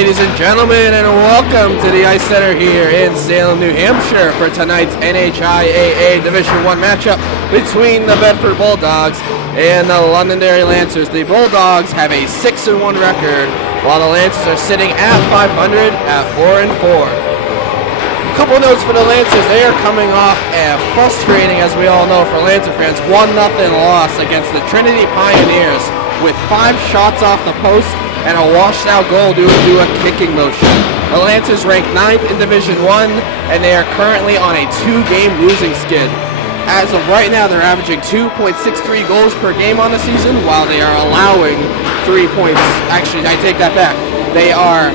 ladies and gentlemen, and welcome to the Ice Center here in Salem, New Hampshire for tonight's NHIAA Division I matchup between the Bedford Bulldogs and the Londonderry Lancers. The Bulldogs have a 6-1 record, while the Lancers are sitting at 500 at 4-4. A couple notes for the Lancers. They are coming off a frustrating, as we all know for Lancer fans, 1-0 loss against the Trinity Pioneers with 5 shots off the post and a washed-out goal due to a kicking motion. The Lancers rank 9th in Division I, and they are currently on a 2-game losing skid. As of right now, they're averaging 2.63 goals per game on the season, while they are allowing 3 points. Actually, I take that back. They are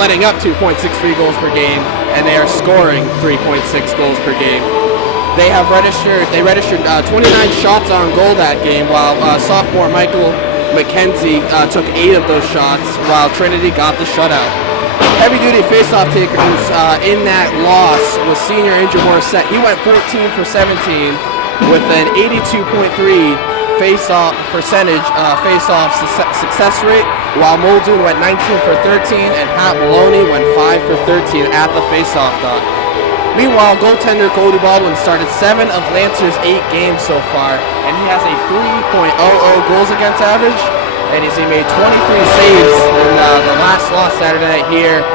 letting up 2.63 goals per game, and they are scoring 3.6 goals per game. They registered 29 shots on goal that game, while sophomore Michael McKenzie took 8 of those shots, while Trinity got the shutout. Heavy-duty faceoff takers in that loss was senior Andrew Morissette. He went 14 for 17 with an 82.3 face-off percentage, face-off success rate, while Muldoon went 19 for 13 and Pat Maloney went 5 for 13 at the face-off dot. Meanwhile, goaltender Cody Baldwin started 7 of Lancer's 8 games so far, and he has a 3.00 goals against average, and he made 23 saves in the last loss Saturday night here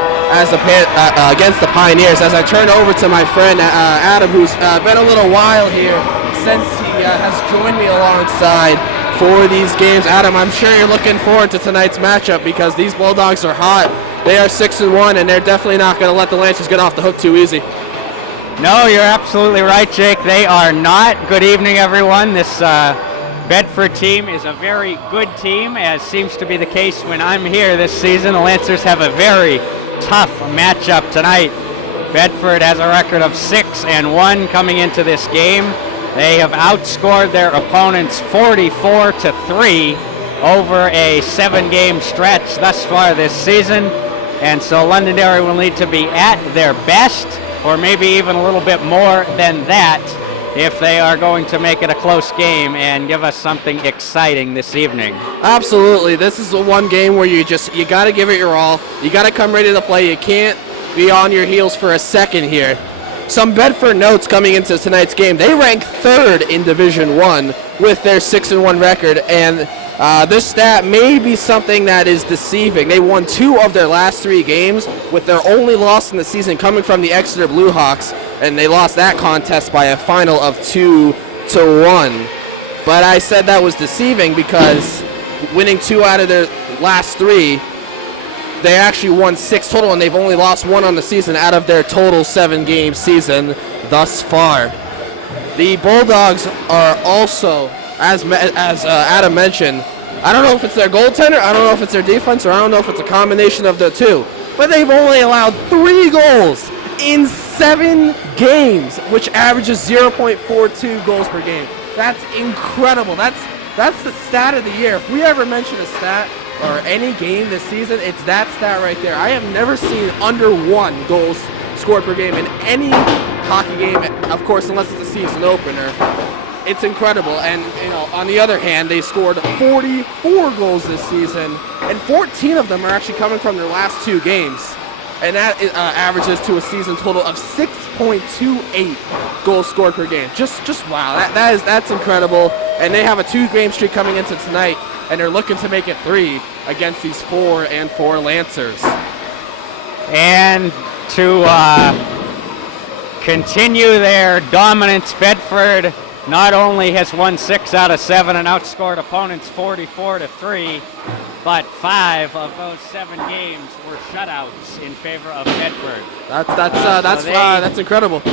against the Pioneers. As I turn over to my friend Adam, who's been a little while here since he has joined me alongside for these games. Adam, I'm sure you're looking forward to tonight's matchup because these Bulldogs are hot. They are 6-1, and they're definitely not going to let the Lancers get off the hook too easy. No, you're absolutely right, Jake. They are not. Good evening, everyone. This Bedford team is a very good team, as seems to be the case when I'm here this season. The Lancers have a very tough matchup tonight. Bedford has a record of 6-1 coming into this game. They have outscored their opponents 44-3 over a 7-game stretch thus far this season. And so Londonderry will need to be at their best, or maybe even a little bit more than that, if they are going to make it a close game and give us something exciting this evening. Absolutely. This is the one game where you got to give it your all. You got to come ready to play. You can't be on your heels for a second here. Some Bedford notes coming into tonight's game. They rank 3rd in Division I with their 6-1 record, and this stat may be something that is deceiving. They won 2 of their last 3 games, with their only loss in the season coming from the Exeter Bluehawks, and they lost that contest by a final of 2-1. But I said that was deceiving because winning 2 out of their last 3, they actually won 6 total, and they've only lost 1 on the season out of their total 7-game season thus far. The Bulldogs are also, as Adam mentioned, I don't know if it's their goaltender, I don't know if it's their defense, or I don't know if it's a combination of the two, but they've only allowed 3 goals in 7 games, which averages 0.42 goals per game. That's incredible. That's the stat of the year. If we ever mention a stat or any game this season, it's that stat right there. I have never seen under 1 goals scored per game in any hockey game, of course, unless it's a season opener. It's incredible. And, on the other hand, they scored 44 goals this season, and 14 of them are actually coming from their last 2 games. And that averages to a season total of 6.28 goals scored per game. Just wow. That's incredible. And they have a 2-game streak coming into tonight, and they're looking to make it 3 against these 4-4 Lancers. And to continue their dominance, Bedford not only has won 6 out of 7 and outscored opponents 44-3, but 5 of those 7 games were shutouts in favor of Bedford. That's incredible.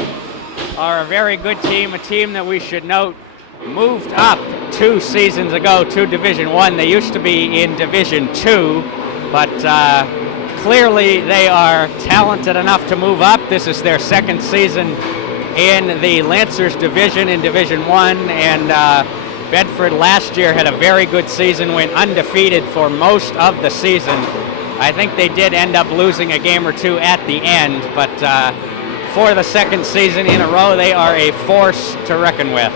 Are a very good team, a team that we should note moved up 2 seasons ago to Division I. They used to be in Division II, but clearly they are talented enough to move up. This is their 2nd season in the Lancers division in Division I, and Bedford last year had a very good season, went undefeated for most of the season. I think they did end up losing a game or 2 at the end, but for the 2nd season in a row, they are a force to reckon with.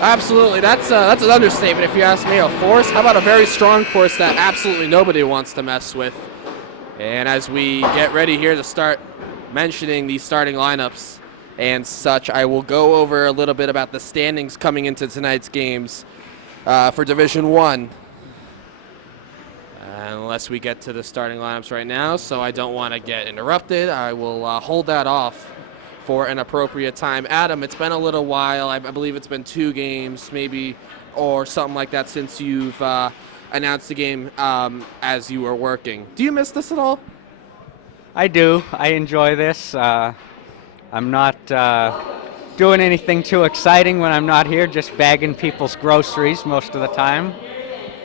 Absolutely. That's an understatement if you ask me. A force? How about a very strong force that absolutely nobody wants to mess with? And as we get ready here to start mentioning these starting lineups and such, I will go over a little bit about the standings coming into tonight's games for Division 1. Unless we get to the starting lineups right now, so I don't want to get interrupted, I will hold that off for an appropriate time. Adam, it's been a little while. I believe it's been 2 games maybe or something like that since you've announced the game as you were working. Do you miss this at all? I do. I enjoy this. I'm not doing anything too exciting when I'm not here, just bagging people's groceries most of the time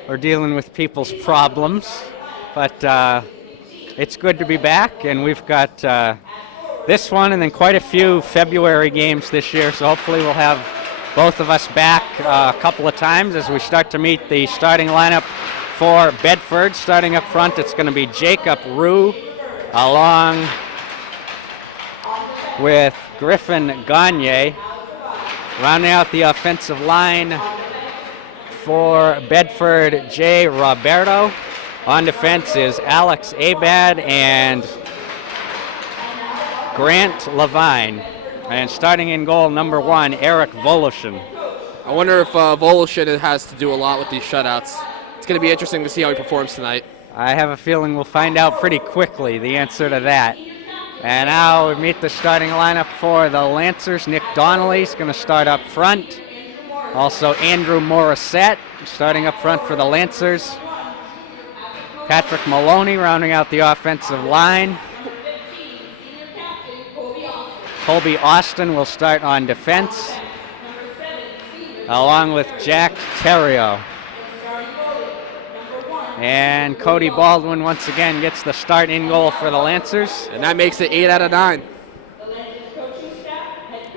or dealing with people's problems. But it's good to be back, and we've got this one and then quite a few February games this year, so hopefully we'll have both of us back a couple of times as we start to meet the starting lineup for Bedford. Starting up front, it's going to be Jacob Rue along with Griffin Gagne. Rounding out the offensive line for Bedford, Jay Roberto. On defense is Alex Abad and Grant Levine. And starting in goal, number 1, Eric Voloshin. I wonder if Voloshin has to do a lot with these shutouts. It's going to be interesting to see how he performs tonight. I have a feeling we'll find out pretty quickly the answer to that. And now we meet the starting lineup for the Lancers. Nick Donnelly's going to start up front. Also Andrew Morissette starting up front for the Lancers. Patrick Maloney rounding out the offensive line. Colby Austin will start on defense, along with Jack Terrio. And Cody Baldwin once again gets the start in goal for the Lancers. And that makes it 8 out of 9.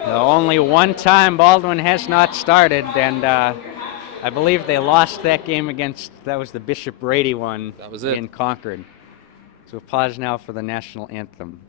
Only one time Baldwin has not started, and I believe they lost that game against, that was the Bishop Brady one. That was it. In Concord. So pause now for the national anthem.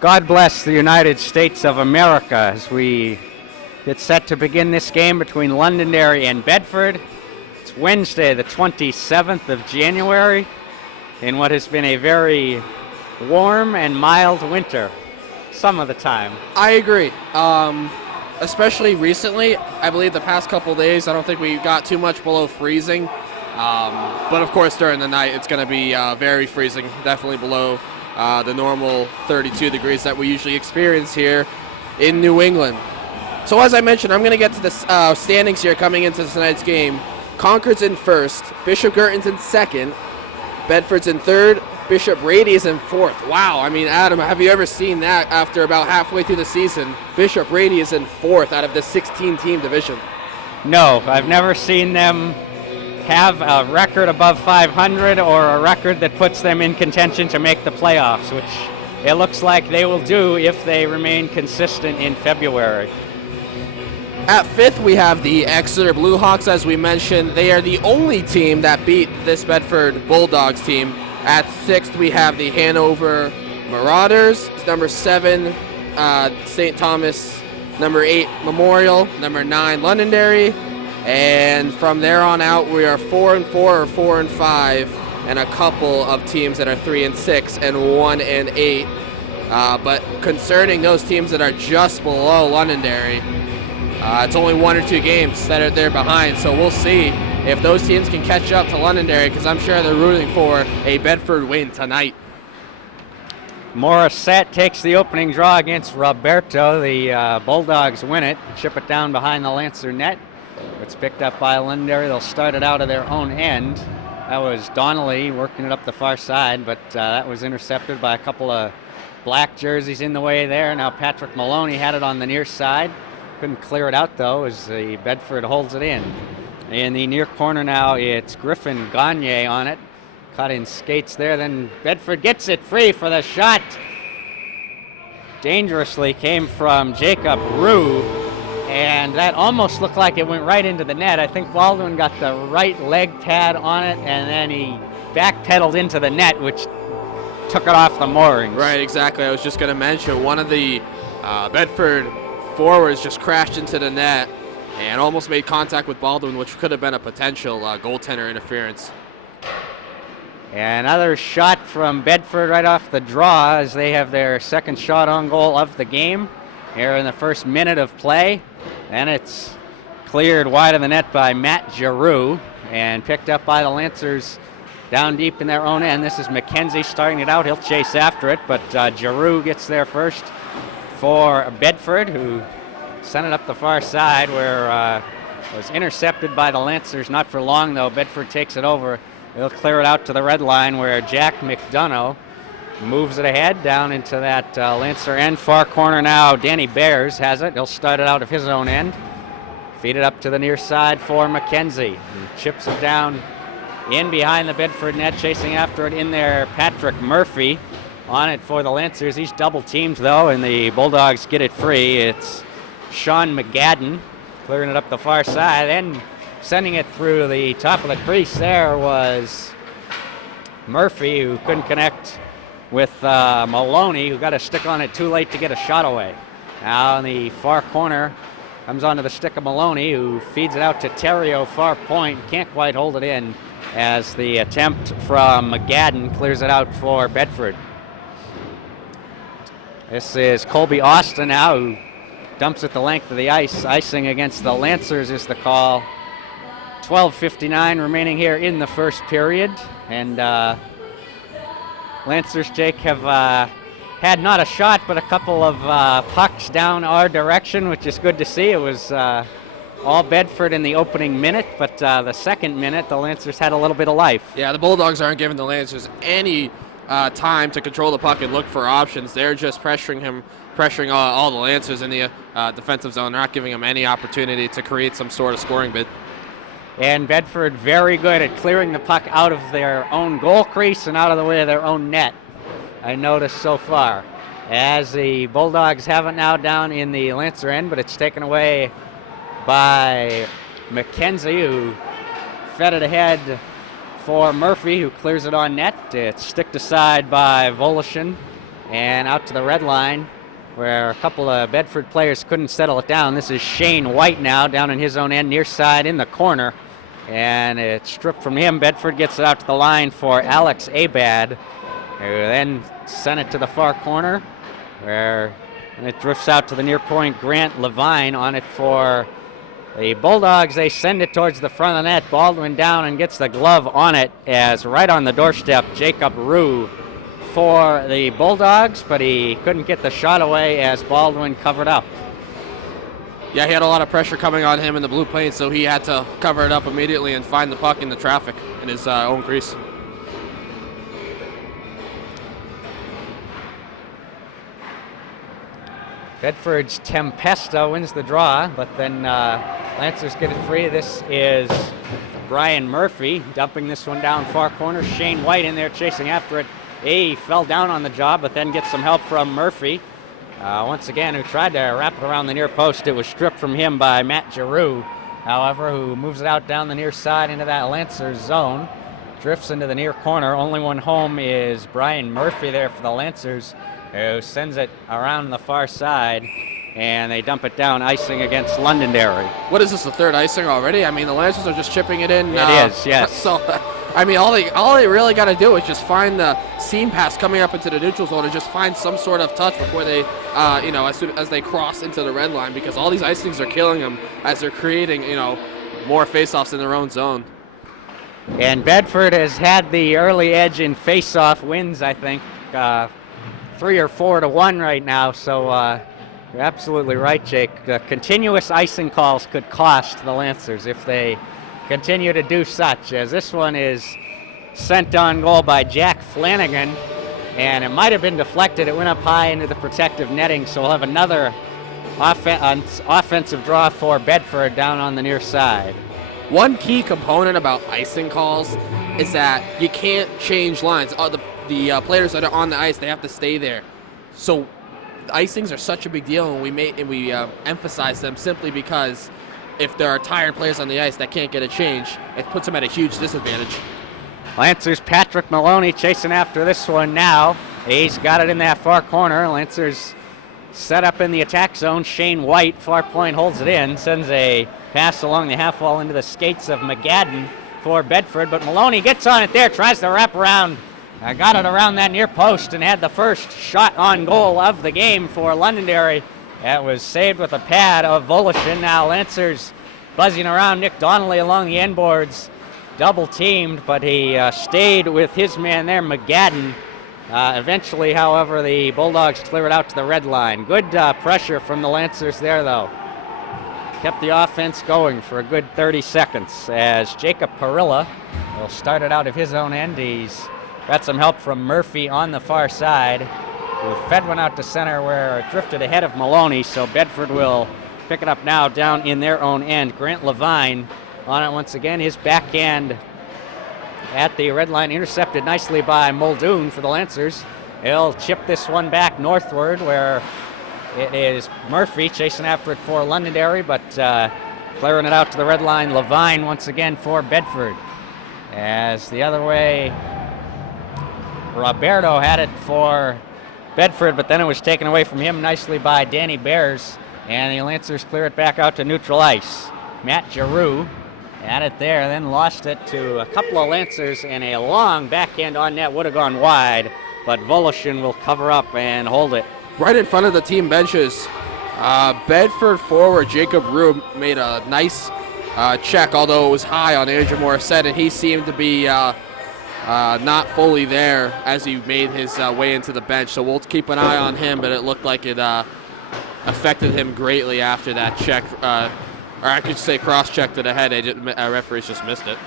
God bless the United States of America as we get set to begin this game between Londonderry and Bedford. It's Wednesday, the 27th of January, in what has been a very warm and mild winter some of the time. I agree. Especially recently, I believe the past couple of days, I don't think we got too much below freezing. But of course, during the night, it's going to be very freezing, definitely below the normal 32 degrees that we usually experience here in New England. So as I mentioned, I'm going to get to the standings here coming into tonight's game. Concord's in first, Bishop Girton's in second, Bedford's in third, Bishop Brady is in fourth. Wow, I mean, Adam, have you ever seen that after about halfway through the season? Bishop Brady is in fourth out of the 16-team division. No, I've never seen them have a record above 500 or a record that puts them in contention to make the playoffs, which it looks like they will do if they remain consistent in February. At fifth, we have the Exeter Bluehawks, as we mentioned. They are the only team that beat this Bedford Bulldogs team. At sixth, we have the Hanover Marauders. Number 7, St. Thomas. Number 8, Memorial. Number 9, Londonderry. And from there on out, we are 4-4 or 4-5, and a couple of teams that are 3-6 and 1-8. But concerning those teams that are just below Londonderry, it's only 1 or 2 games that they're behind. So we'll see if those teams can catch up to Londonderry, because I'm sure they're rooting for a Bedford win tonight. Morissette takes the opening draw against Roberto. The Bulldogs win it, chip it down behind the Lancer net. It's picked up by Londonderry. They'll start it out of their own end. That was Donnelly working it up the far side, but that was intercepted by a couple of black jerseys in the way there. Now Patrick Maloney had it on the near side. Couldn't clear it out, though, as the Bedford holds it in. In the near corner now, it's Griffin Gagne on it. Caught in skates there. Then Bedford gets it free for the shot. Dangerously came from Jacob Rue, and that almost looked like it went right into the net. I think Baldwin got the right leg pad on it, and then he backpedaled into the net, which took it off the moorings. Right, exactly. I was just going to mention one of the Bedford forwards just crashed into the net and almost made contact with Baldwin, which could have been a potential goaltender interference. Another shot from Bedford right off the draw as they have their second shot on goal of the game here in the first minute of play. And it's cleared wide of the net by Matt Giroux and picked up by the Lancers down deep in their own end. This is McKenzie starting it out. He'll chase after it, but Giroux gets there first for Bedford, who sent it up the far side where was intercepted by the Lancers. Not for long, though. Bedford takes it over. They'll clear it out to the red line where Jack McDonough moves it ahead down into that Lancer end. Far corner now, Danny Bears has it. He'll start it out of his own end. Feed it up to the near side for McKenzie. He chips it down in behind the Bedford net, chasing after it in there, Patrick Murphy on it for the Lancers. He's double teamed, though, and the Bulldogs get it free. It's Sean McGadden clearing it up the far side, and sending it through the top of the crease there was Murphy, who couldn't connect with Maloney, who got a stick on it too late to get a shot away. Now in the far corner, comes onto the stick of Maloney, who feeds it out to Terrio, far point. Can't quite hold it in as the attempt from McGadden clears it out for Bedford. This is Colby Austin now, who dumps it the length of the ice. Icing against the Lancers is the call. 12:59 remaining here in the first period, and Lancers, Jake, have had not a shot but a couple of pucks down our direction, which is good to see. It was all Bedford in the opening minute, but the second minute the Lancers had a little bit of life. Yeah, the Bulldogs aren't giving the Lancers any time to control the puck and look for options. They're just pressuring all the Lancers in the defensive zone. They're not giving them any opportunity to create some sort of scoring bid. And Bedford very good at clearing the puck out of their own goal crease and out of the way of their own net, I noticed so far. As the Bulldogs have it now down in the Lancer end, but it's taken away by McKenzie, who fed it ahead for Murphy, who clears it on net. It's sticked aside by Volushin and out to the red line, where a couple of Bedford players couldn't settle it down. This is Shane White now down in his own end, near side in the corner. And it's stripped from him. Bedford gets it out to the line for Alex Abad, who then sent it to the far corner, where it drifts out to the near point. Grant Levine on it for the Bulldogs. They send it towards the front of the net. Baldwin down and gets the glove on it, as right on the doorstep, Jacob Rue for the Bulldogs, but he couldn't get the shot away as Baldwin covered up. Yeah, he had a lot of pressure coming on him in the blue plane, so he had to cover it up immediately and find the puck in the traffic in his own crease. Bedford's Tempesta wins the draw, but then Lancers get it free. This is Brian Murphy dumping this one down far corner. Shane White in there chasing after it. He fell down on the job, but then gets some help from Murphy. Once again, who tried to wrap it around the near post. It was stripped from him by Matt Giroux, however, who moves it out down the near side into that Lancers zone. Drifts into the near corner. Only one home is Brian Murphy there for the Lancers, who sends it around the far side. and they dump it down, icing against Londonderry. What is this, the third icing already? I mean, the Lancers are just chipping it in. It is, yes. So, I mean, all they really got to do is just find the seam pass coming up into the neutral zone and just find some sort of touch before they, as they cross into the red line, because all these icings are killing them as they're creating, more faceoffs in their own zone. And Bedford has had the early edge in face-off wins, I think, 3 or 4 to 1 right now. So you're absolutely right, Jake. Continuous icing calls could cost the Lancers if they continue to do such, as this one is sent on goal by Jack Flanagan, and it might have been deflected. It went up high into the protective netting, so we'll have another offensive draw for Bedford down on the near side. One key component about icing calls is that you can't change lines. The players that are on the ice, they have to stay there. So icings are such a big deal, and we emphasize them simply because if there are tired players on the ice that can't get a change, it puts them at a huge disadvantage. Lancers Patrick Maloney chasing after this one now. He's got it in that far corner. Lancers set up in the attack zone. Shane White, far point, holds it in, sends a pass along the half wall into the skates of McGadden for Bedford, but Maloney gets on it there, tries to wrap around, got it around that near post and had the first shot on goal of the game for Londonderry. That was saved with a pad of Volushin. Now Lancers buzzing around Nick Donnelly along the end boards, double teamed, but he stayed with his man there, McGadden. Eventually, however, the Bulldogs clear it out to the red line. Good pressure from the Lancers there, though. Kept the offense going for a good 30 seconds as Jacob Parilla will start it out of his own end. He's got some help from Murphy on the far side, who fed one out to center where it drifted ahead of Maloney, so Bedford will pick it up now down in their own end. Grant Levine on it once again. His backhand at the red line, intercepted nicely by Muldoon for the Lancers. He'll chip this one back northward where it is Murphy chasing after it for Londonderry, but clearing it out to the red line. Levine once again for Bedford. As the other way, Roberto had it for Bedford, but then it was taken away from him nicely by Danny Bears, and the Lancers clear it back out to neutral ice. Matt Giroux had it there, then lost it to a couple of Lancers, and a long backhand on net would have gone wide, but Volushin will cover up and hold it. Right in front of the team benches, Bedford forward Jacob Rube made a nice check, although it was high on Andrew Morissette, and he seemed to be not fully there as he made his way into the bench. So we'll keep an eye on him, but it looked like it affected him greatly after that check. Or I could say cross-check to the head. Referees just missed it.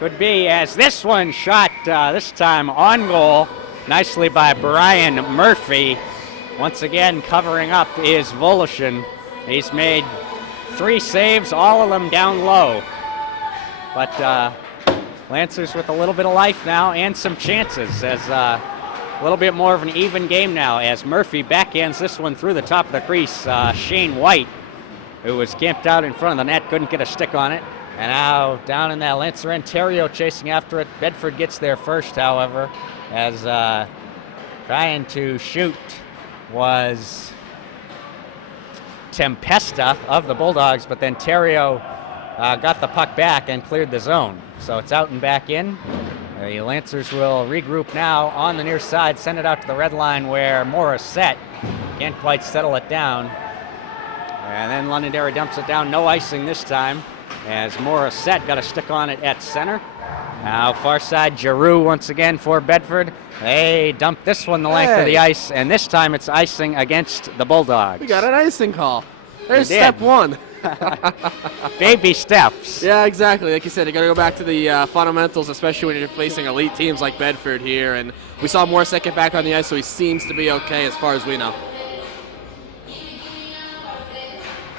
Could be, as this one shot this time on goal nicely by Brian Murphy. Once again, covering up is Volushin. He's made 3 saves, all of them down low. But Lancers with a little bit of life now and some chances, as a little bit more of an even game now as Murphy backhands this one through the top of the crease. Shane White, who was camped out in front of the net, couldn't get a stick on it. And now down in that Lancer end, Terrio chasing after it. Bedford gets there first, however, as trying to shoot was Tempesta of the Bulldogs, but then Terrio got the puck back and cleared the zone. So it's out and back in. The Lancers will regroup now on the near side, send it out to the red line where Morissette can't quite settle it down. And then Londonderry dumps it down, no icing this time, as Morissette got a stick on it at center. Now far side, Giroux once again for Bedford. They dump this one the length of the ice, and this time it's icing against the Bulldogs. We got an icing call. There's step one. Baby steps. Yeah, exactly. Like you said, you got to go back to the fundamentals, especially when you're facing elite teams like Bedford here. And we saw Morissette get back on the ice, so he seems to be okay as far as we know.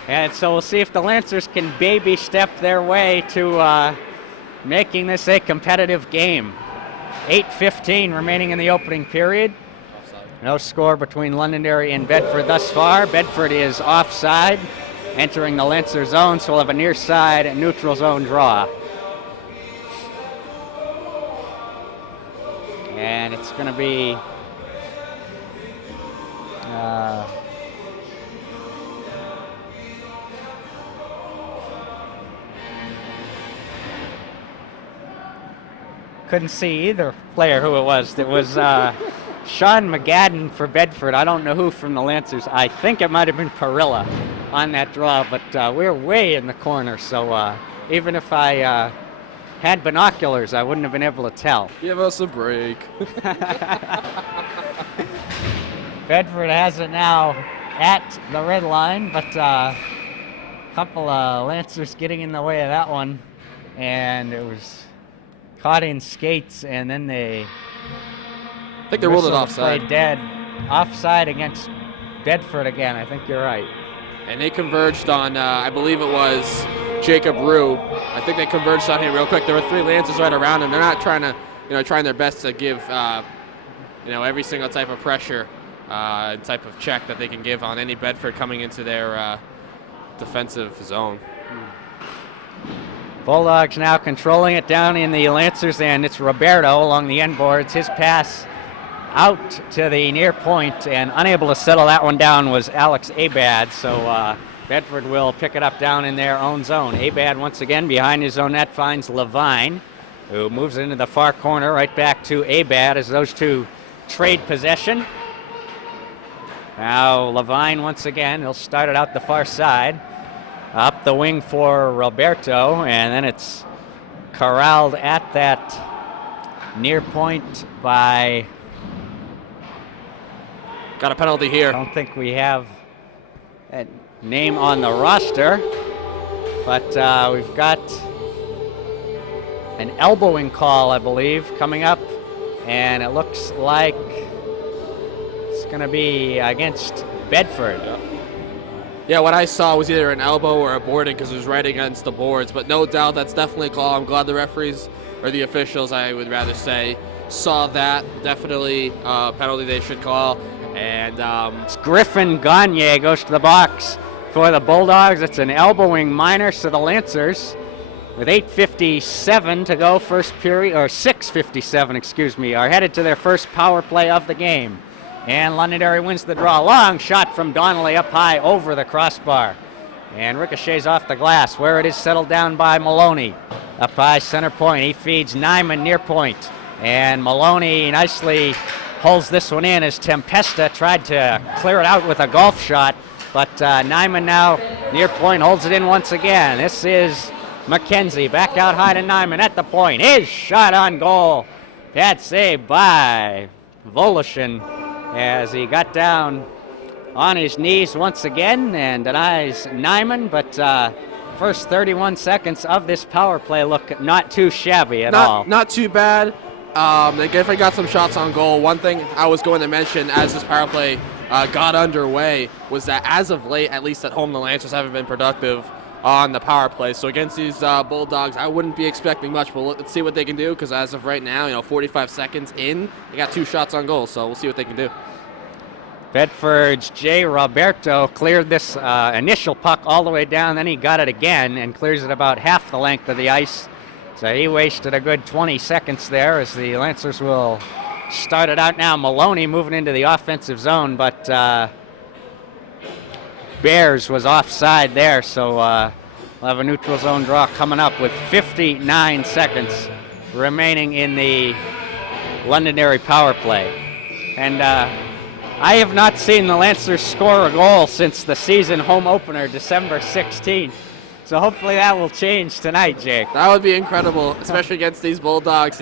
And so we'll see if the Lancers can baby step their way to making this a competitive game. 8:15 remaining in the opening period. No score between Londonderry and Bedford thus far. Bedford is offside, entering the Lancer zone, so we'll have a near side and neutral zone draw. And it's going to be couldn't see either player who it was. It was Sean McGadden for Bedford. I don't know who from the Lancers. I think it might have been Parilla on that draw, but we're way in the corner, so even if I had binoculars, I wouldn't have been able to tell. Give us a break. Bedford has it now at the red line, but a couple of Lancers getting in the way of that one, and it was caught in skates, and then they I think they ruled it offside. Played dead. Offside against Bedford again. I think you're right. And they converged on, I believe it was Jacob Rue. I think they converged on him real quick. There were 3 Lancers right around him. They're not trying to, trying their best to give, every single type of pressure, type of check that they can give on any Bedford coming into their defensive zone. Bulldogs now controlling it down in the Lancers, and it's Roberto along the end boards. His pass out to the near point, and unable to settle that one down was Alex Abad, so Bedford will pick it up down in their own zone. Abad once again behind his own net finds Levine, who moves into the far corner, right back to Abad as those two trade possession. Now Levine once again, he'll start it out the far side. Up the wing for Roberto, and then it's corralled at that near point by... Got a penalty here. I don't think we have that name on the roster, but we've got an elbowing call, I believe, coming up, and it looks like it's going to be against Bedford. Yeah, what I saw was either an elbow or a boarding because it was right against the boards, but no doubt that's definitely a call. I'm glad the referees, or the officials, I would rather say, saw that. Definitely a penalty they should call. And it's Griffin Gagne goes to the box for the Bulldogs. It's an elbowing minor to the Lancers with 8:57 to go first period, or 6:57, excuse me, are headed to their first power play of the game. And Londonderry wins the draw. Long shot from Donnelly up high over the crossbar. And ricochets off the glass where it is settled down by Maloney. Up high center point. He feeds Nyman near point. And Maloney nicely holds this one in as Tempesta tried to clear it out with a golf shot. But Nyman now near point holds it in once again. This is McKenzie back out high to Nyman at the point. His shot on goal. That saved by Volushin as he got down on his knees once again and denies Nyman. But first 31 seconds of this power play look not too shabby at all. Not too bad. They definitely got some shots on goal. One thing I was going to mention as this power play got underway was that as of late, at least at home, the Lancers haven't been productive on the power play. So against these Bulldogs, I wouldn't be expecting much, but let's see what they can do, because as of right now, 45 seconds in, they got 2 shots on goal, so we'll see what they can do. Bedford's Jay Roberto cleared this initial puck all the way down, then he got it again and clears it about half the length of the ice. So he wasted a good 20 seconds there as the Lancers will start it out now. Maloney moving into the offensive zone, but Bears was offside there, so we'll have a neutral zone draw coming up with 59 seconds remaining in the Londonderry power play. And I have not seen the Lancers score a goal since the season home opener, December 16th. So hopefully that will change tonight, Jake. That would be incredible, especially against these Bulldogs.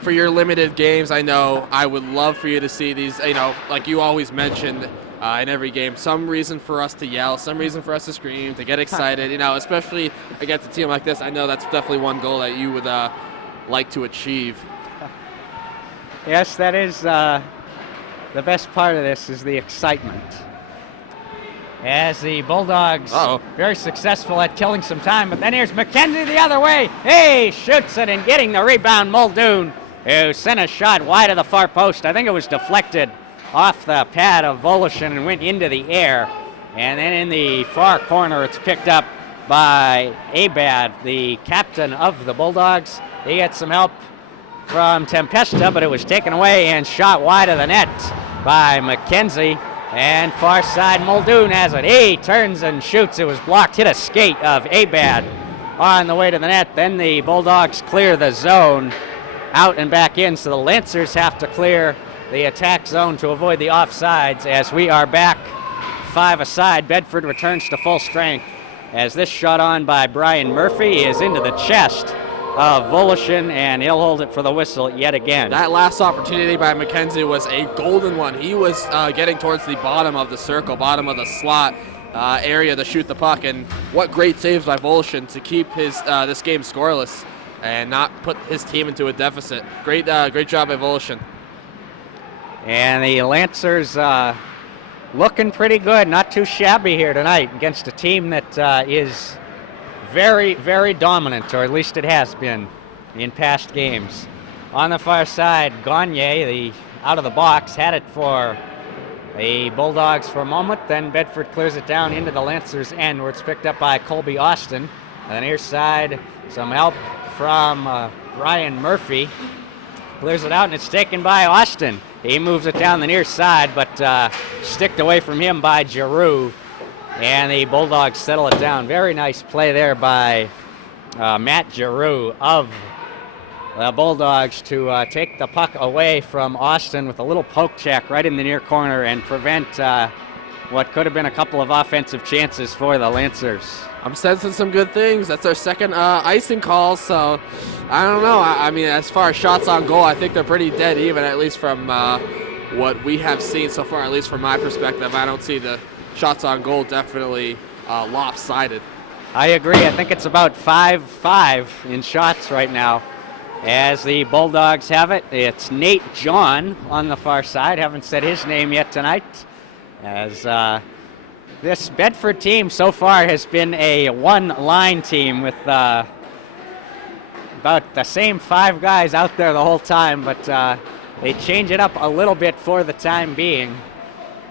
For your limited games, I know I would love for you to see these, like you always mentioned in every game, some reason for us to yell, some reason for us to scream, to get excited, especially against a team like this. I know that's definitely one goal that you would like to achieve. Yes, that is the best part of this is the excitement. As the Bulldogs very successful at killing some time, but then here's McKenzie the other way. He shoots it and getting the rebound, Muldoon, who sent a shot wide of the far post. I think it was deflected off the pad of Volushin and went into the air. And then in the far corner, it's picked up by Abad, the captain of the Bulldogs. He gets some help from Tempesta, but it was taken away and shot wide of the net by McKenzie. And far side, Muldoon has it. He turns and shoots. It was blocked. Hit a skate of Abad on the way to the net. Then the Bulldogs clear the zone. out and back in, so the Lancers have to clear the attack zone to avoid the offsides as we are back 5 aside. Bedford returns to full strength as this shot on by Brian Murphy is into the chest of Volushin, and he'll hold it for the whistle yet again. That last opportunity by McKenzie was a golden one. He was getting towards the bottom of the circle, bottom of the slot area to shoot the puck, and what great saves by Volushin to keep his this game scoreless and not put his team into a deficit. Great job by Volushin. And the Lancers looking pretty good, not too shabby here tonight against a team that is very, very dominant, or at least it has been in past games. On the far side, Gagne, the out of the box, had it for the Bulldogs for a moment, then Bedford clears it down into the Lancers' end where it's picked up by Colby Austin. On the near side, some help from Brian Murphy. Clears it out, and it's taken by Austin. He moves it down the near side, but sticked away from him by Giroux. And the Bulldogs settle it down. Very nice play there by Matt Giroux of the Bulldogs to take the puck away from Austin with a little poke check right in the near corner and prevent what could have been a couple of offensive chances for the Lancers. I'm sensing some good things. That's our second icing call, so I don't know. I mean, as far as shots on goal, I think they're pretty dead even, at least from what we have seen so far, at least from my perspective. I don't see the shots on goal definitely lopsided. I agree. I think it's about 5-5 in shots right now. As the Bulldogs have it, it's Nate John on the far side. Haven't said his name yet tonight. As this Bedford team so far has been a one-line team with about the same 5 guys out there the whole time, but they change it up a little bit for the time being.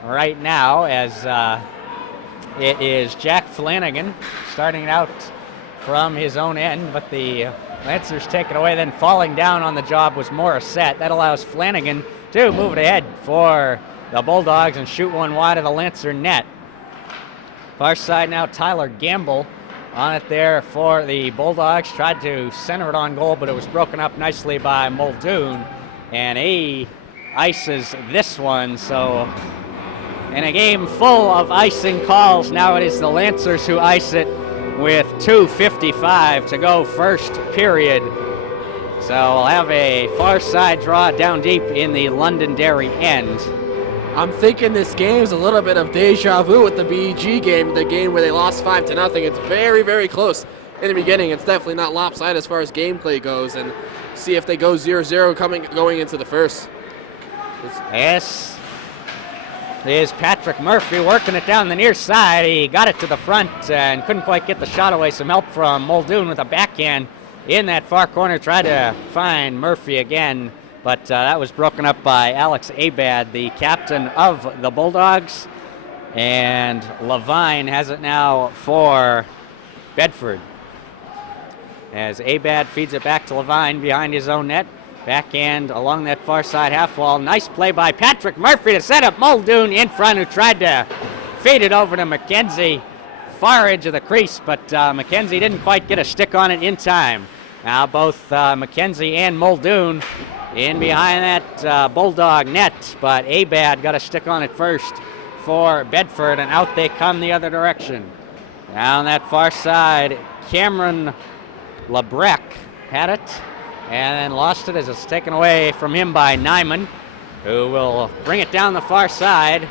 Right now, as it is Jack Flanagan starting out from his own end, but the Lancers take it away. Then falling down on the job was Morissette. That allows Flanagan to move it ahead for the Bulldogs and shoot one wide of the Lancer net. Far side now, Tyler Gamble on it there for the Bulldogs. Tried to center it on goal, but it was broken up nicely by Muldoon, and he ices this one. So in a game full of icing calls, now it is the Lancers who ice it with 2:55 to go first period. So we'll have a far side draw down deep in the Londonderry end. I'm thinking this game is a little bit of deja vu with the BEG game, the game where they lost 5-0. It's very, very close in the beginning. It's definitely not lopsided as far as gameplay goes, and see if they go 0-0 going into the first. Yes. Is Patrick Murphy working it down the near side. He got it to the front and couldn't quite get the shot away. Some help from Muldoon with a backhand in that far corner. Tried to find Murphy again, but that was broken up by Alex Abad, the captain of the Bulldogs. And Levine has it now for Bedford. As Abad feeds it back to Levine behind his own net. Backhand along that far side half wall. Nice play by Patrick Murphy to set up Muldoon in front, who tried to fade it over to McKenzie. Far edge of the crease, but McKenzie didn't quite get a stick on it in time. Now both McKenzie and Muldoon in behind that Bulldog net, but Abad got a stick on it first for Bedford, and out they come the other direction. Down that far side, Cameron Lebrec had it, and then lost it as it's taken away from him by Nyman, who will bring it down the far side.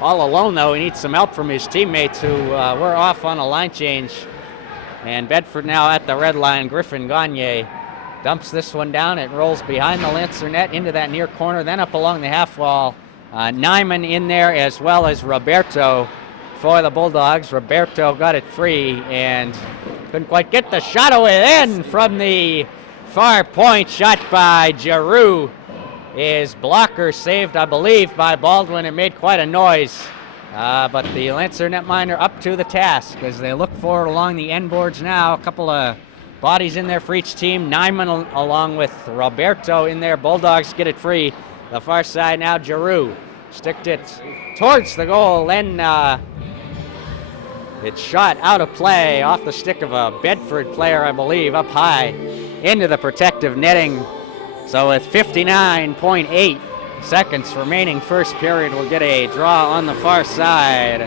All alone, though, he needs some help from his teammates who were off on a line change. And Bedford now at the red line. Griffin Gagne dumps this one down. It rolls behind the Lancer net into that near corner, then up along the half wall. Nyman in there, as well as Roberto for the Bulldogs. Roberto got it free and couldn't quite get the shot away. Then from the far point, shot by Giroux. His blocker saved, I believe, by Baldwin. It made quite a noise. But the Lancer netminder up to the task as they look forward along the end boards now. A couple of bodies in there for each team. Nyman along with Roberto in there. Bulldogs get it free. The far side now, Giroux sticked it towards the goal. Then it's shot out of play off the stick of a Bedford player, I believe, up high into the protective netting So with 59.8 seconds remaining first period, we'll get a draw on the far side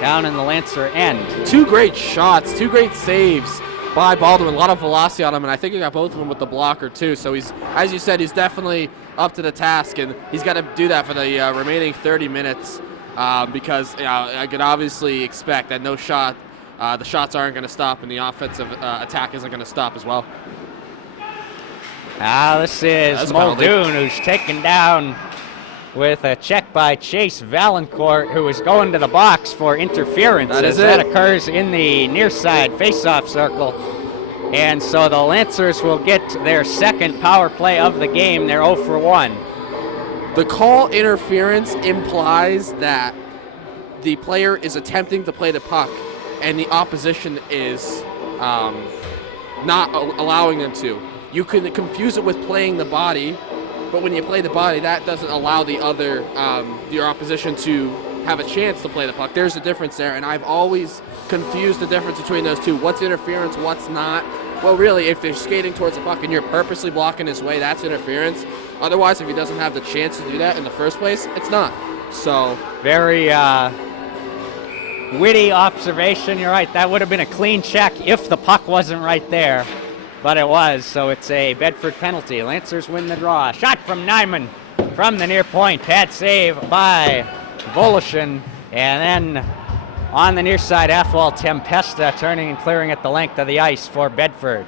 down in the Lancer end. Two great shots, two great saves by Baldwin. A lot of velocity on him, and I think he got both of them with the blocker too. So he's, as you said, he's definitely up to the task, and he's got to do that for the remaining 30 minutes because I could obviously expect that the shots aren't going to stop, and the offensive attack isn't going to stop as well. This is Muldoon, who's taken down with a check by Chase Valancourt, who is going to the box for interference. That occurs in the near side face-off circle. And so the Lancers will get their second power play of the game. They're 0 for 1. The call interference implies that the player is attempting to play the puck and the opposition is not allowing them to. You can confuse it with playing the body, but when you play the body, that doesn't allow the other, your opposition to have a chance to play the puck. There's a difference there, and I've always confused the difference between those two. What's interference, what's not? Well, really, if they're skating towards the puck and you're purposely blocking his way, that's interference. Otherwise, if he doesn't have the chance to do that in the first place, it's not. So very witty observation. You're right. That would have been a clean check if the puck wasn't right there. But it was, so it's a Bedford penalty. Lancers win the draw. Shot from Nyman from the near point. Pad save by Voloshin. And then on the near side, Athwal Tempesta turning and clearing at the length of the ice for Bedford.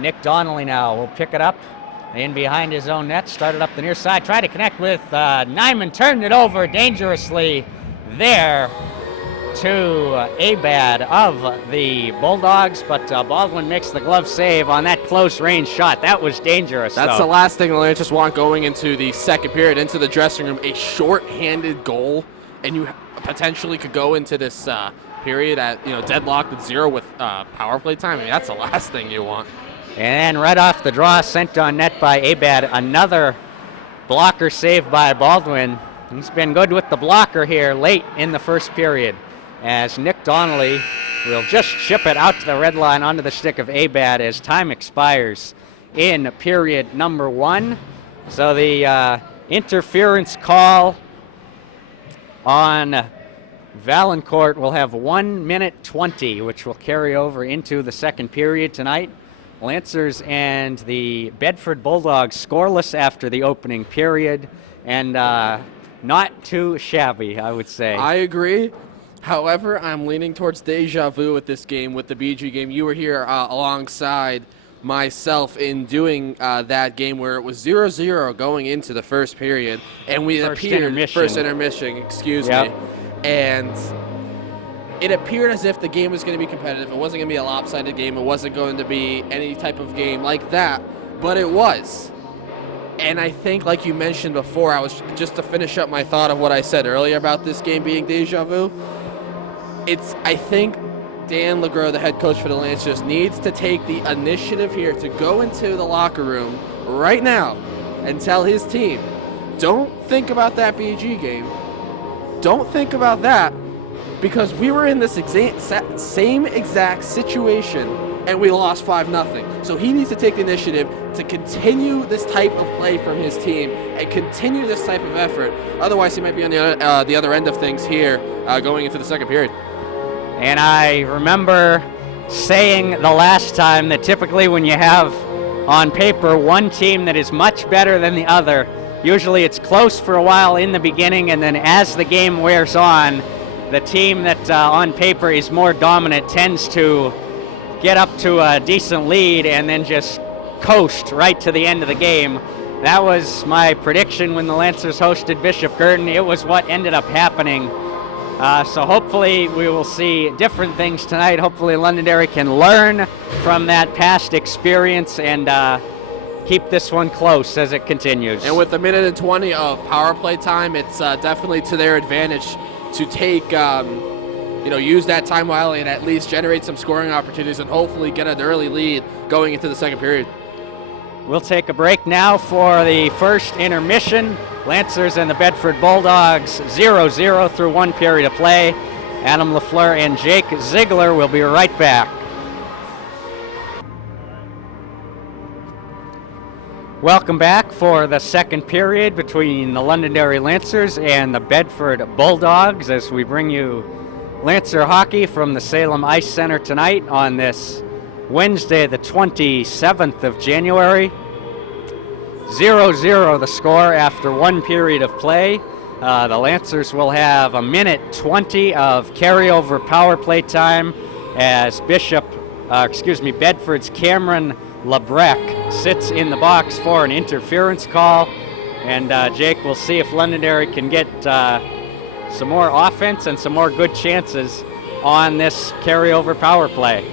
Nick Donnelly now will pick it up in behind his own net. Started up the near side. Tried to connect with Nyman. Turned it over dangerously there to Abad of the Bulldogs, but Baldwin makes the glove save on that close range shot. That was dangerous. That's the last thing the Lancers want going into the second period, into the dressing room. A short-handed goal, and you potentially could go into this period at deadlocked at 0 with power play time. I mean, that's the last thing you want. And right off the draw, sent on net by Abad. Another blocker save by Baldwin. He's been good with the blocker here late in the first period, as Nick Donnelly will just chip it out to the red line onto the stick of Abad as time expires in period number 1. So the interference call on Valancourt will have 1 minute 20, which will carry over into the second period tonight. Lancers and the Bedford Bulldogs scoreless after the opening period, and not too shabby, I would say. I agree. However, I'm leaning towards deja vu with this game, with the BG game. You were here alongside myself in doing that game where it was 0-0 going into the first period, and First intermission, excuse me. And it appeared as if the game was going to be competitive. It wasn't going to be a lopsided game. It wasn't going to be any type of game like that, but it was. And I think, like you mentioned before, I was just to finish up my thought of what I said earlier about this game being deja vu. I think Dan LeGros, the head coach for the Lancers, needs to take the initiative here to go into the locker room right now and tell his team, don't think about that BG game. Don't think about that, because we were in this same exact situation and we lost 5-0. So he needs to take the initiative to continue this type of play from his team and continue this type of effort. Otherwise, he might be on the other end of things here going into the second period. And I remember saying the last time that typically when you have on paper one team that is much better than the other, usually it's close for a while in the beginning, and then as the game wears on, the team that on paper is more dominant tends to get up to a decent lead and then just coast right to the end of the game. That was my prediction when the Lancers hosted Bishop Girton. It was what ended up happening. So hopefully we will see different things tonight. Hopefully Londonderry can learn from that past experience and keep this one close as it continues. And with a minute and 20 of power play time, it's definitely to their advantage to take, use that time well and at least generate some scoring opportunities and hopefully get an early lead going into the second period. We'll take a break now for the first intermission. Lancers and the Bedford Bulldogs 0-0 through one period of play. Adam LaFleur and Jake Ziegler will be right back. Welcome back for the second period between the Londonderry Lancers and the Bedford Bulldogs as we bring you Lancer hockey from the Salem Ice Center tonight on this Wednesday, the 27th of January. 0-0 the score after one period of play. The Lancers will have a minute 20 of carryover power play time as Bedford's Cameron Lebrecq sits in the box for an interference call. And Jake, we'll see if Londonderry can get some more offense and some more good chances on this carryover power play.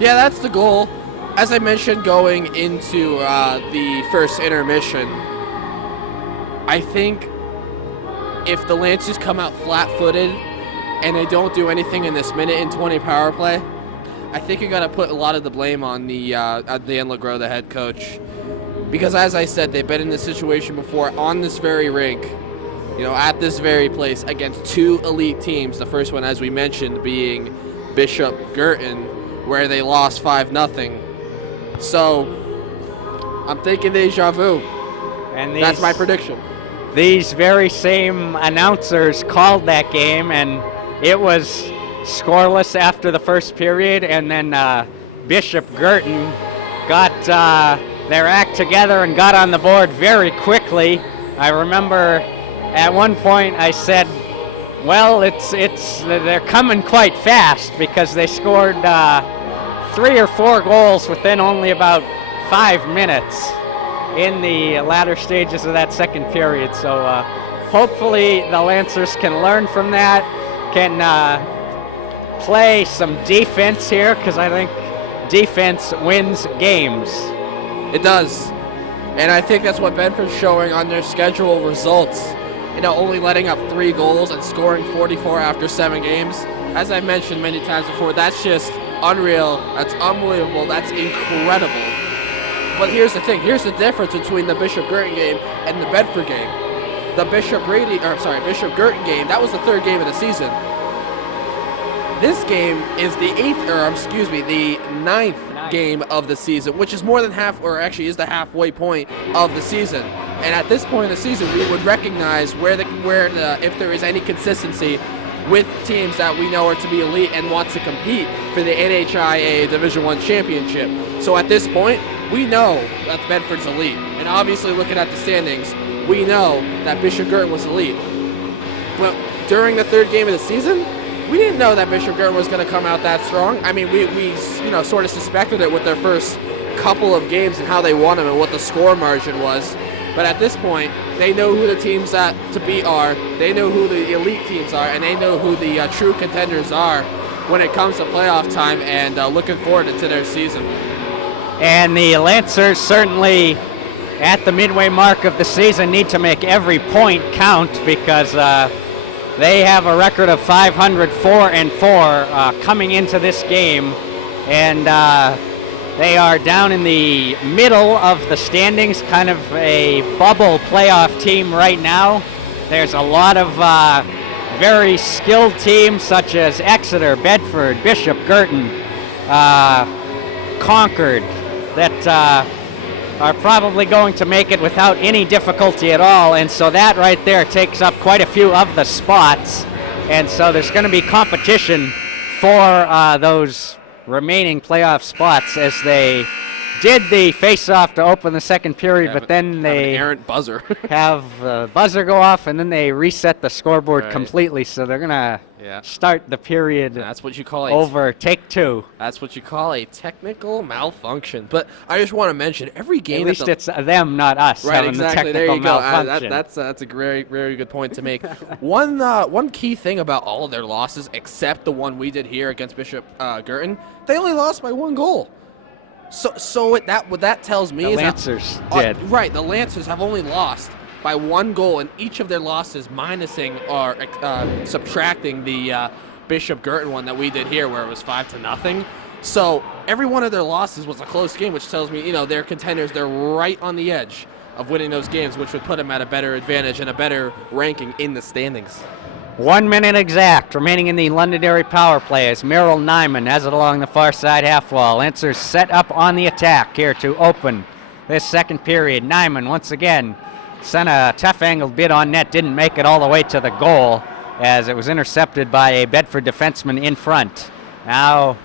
Yeah, that's the goal. As I mentioned going into the first intermission, I think if the Lancers come out flat-footed and they don't do anything in this minute and 20 power play, I think you got to put a lot of the blame on Dan LeGros, the head coach, because as I said, they've been in this situation before on this very rink, at this very place against two elite teams. The first one, as we mentioned, being Bishop Girton, where they lost 5-0. So I'm thinking deja vu, and that's my prediction. These very same announcers called that game, and it was scoreless after the first period, and then Bishop Girton got their act together and got on the board very quickly. I remember at one point I said, well, they're coming quite fast, because they scored 3 or 4 goals within only about 5 minutes in the latter stages of that second period. So hopefully the Lancers can learn from that, can play some defense here, because I think defense wins games. It does. And I think that's what Bedford's showing on their schedule results. Only letting up 3 goals and scoring 44 after 7 games. As I mentioned many times before, that's just unreal. That's unbelievable. That's incredible. But here's the thing. Here's the difference between the Bishop Girton game and the Bedford game. The Bishop Girton game, that was the 3rd game of the season. This game is the 9th game of the season, which is more than half, or actually is the halfway point of the season. And at this point in the season, we would recognize if there is any consistency with teams that we know are to be elite and want to compete for the NHIA Division I championship. So at this point, we know that Bedford's elite. And obviously looking at the standings, we know that Bishop Girton was elite. But during the 3rd game of the season, we didn't know that Bishop Girton was going to come out that strong. I mean, we sort of suspected it with their first couple of games and how they won them and what the score margin was. But at this point, they know who the teams that to beat are, they know who the elite teams are, and they know who the true contenders are when it comes to playoff time, and looking forward to their season. And the Lancers certainly, at the midway mark of the season, need to make every point count, because they have a record of 504-4 coming into this game, and they are down in the middle of the standings, kind of a bubble playoff team right now. There's a lot of very skilled teams such as Exeter, Bedford, Bishop Girton, Concord, that are probably going to make it without any difficulty at all. And so that right there takes up quite a few of the spots. And so there's going to be competition for those remaining playoff spots, as they did the face-off to open the second period, but then they have an errant buzzer. have the buzzer go off, and then they reset the scoreboard completely. So they're gonna start the period. That's what you call over. Take 2. That's what you call a technical malfunction. But I just want to mention every game. At least it's them, not us. Right, having exactly. The there you go. malfunction. That's a very, very good point to make. One key thing about all of their losses, except the one we did here against Bishop Girton, they only lost by 1 goal. So what that tells me the is Lancers that, did. Right, the Lancers have only lost by 1 goal, and each of their losses minusing or subtracting the Bishop Girton one that we did here, where it was 5-0. So every one of their losses was a close game, which tells me they're contenders. They're right on the edge of winning those games, which would put them at a better advantage and a better ranking in the standings. 1 minute exact remaining in the Londonderry power play as Merrill Nyman has it along the far side half wall. Lancers set up on the attack here to open this second period. Nyman once again sent a tough angled bid on net, didn't make it all the way to the goal as it was intercepted by a Bedford defenseman in front. Now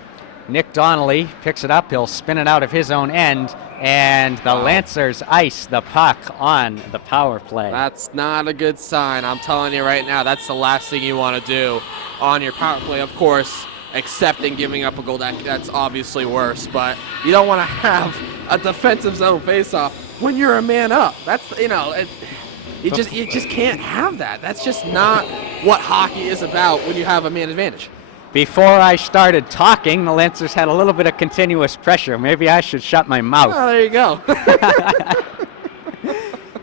Nick Donnelly picks it up, he'll spin it out of his own end, and the Lancers ice the puck on the power play. That's not a good sign. I'm telling you right now, that's the last thing you want to do on your power play. Of course, accepting giving up a goal, that's obviously worse, but you don't want to have a defensive zone faceoff when you're a man up. That's, you just can't have that. That's just not what hockey is about when you have a man advantage. Before I started talking, the Lancers had a little bit of continuous pressure. Maybe I should shut my mouth. Oh, there you go.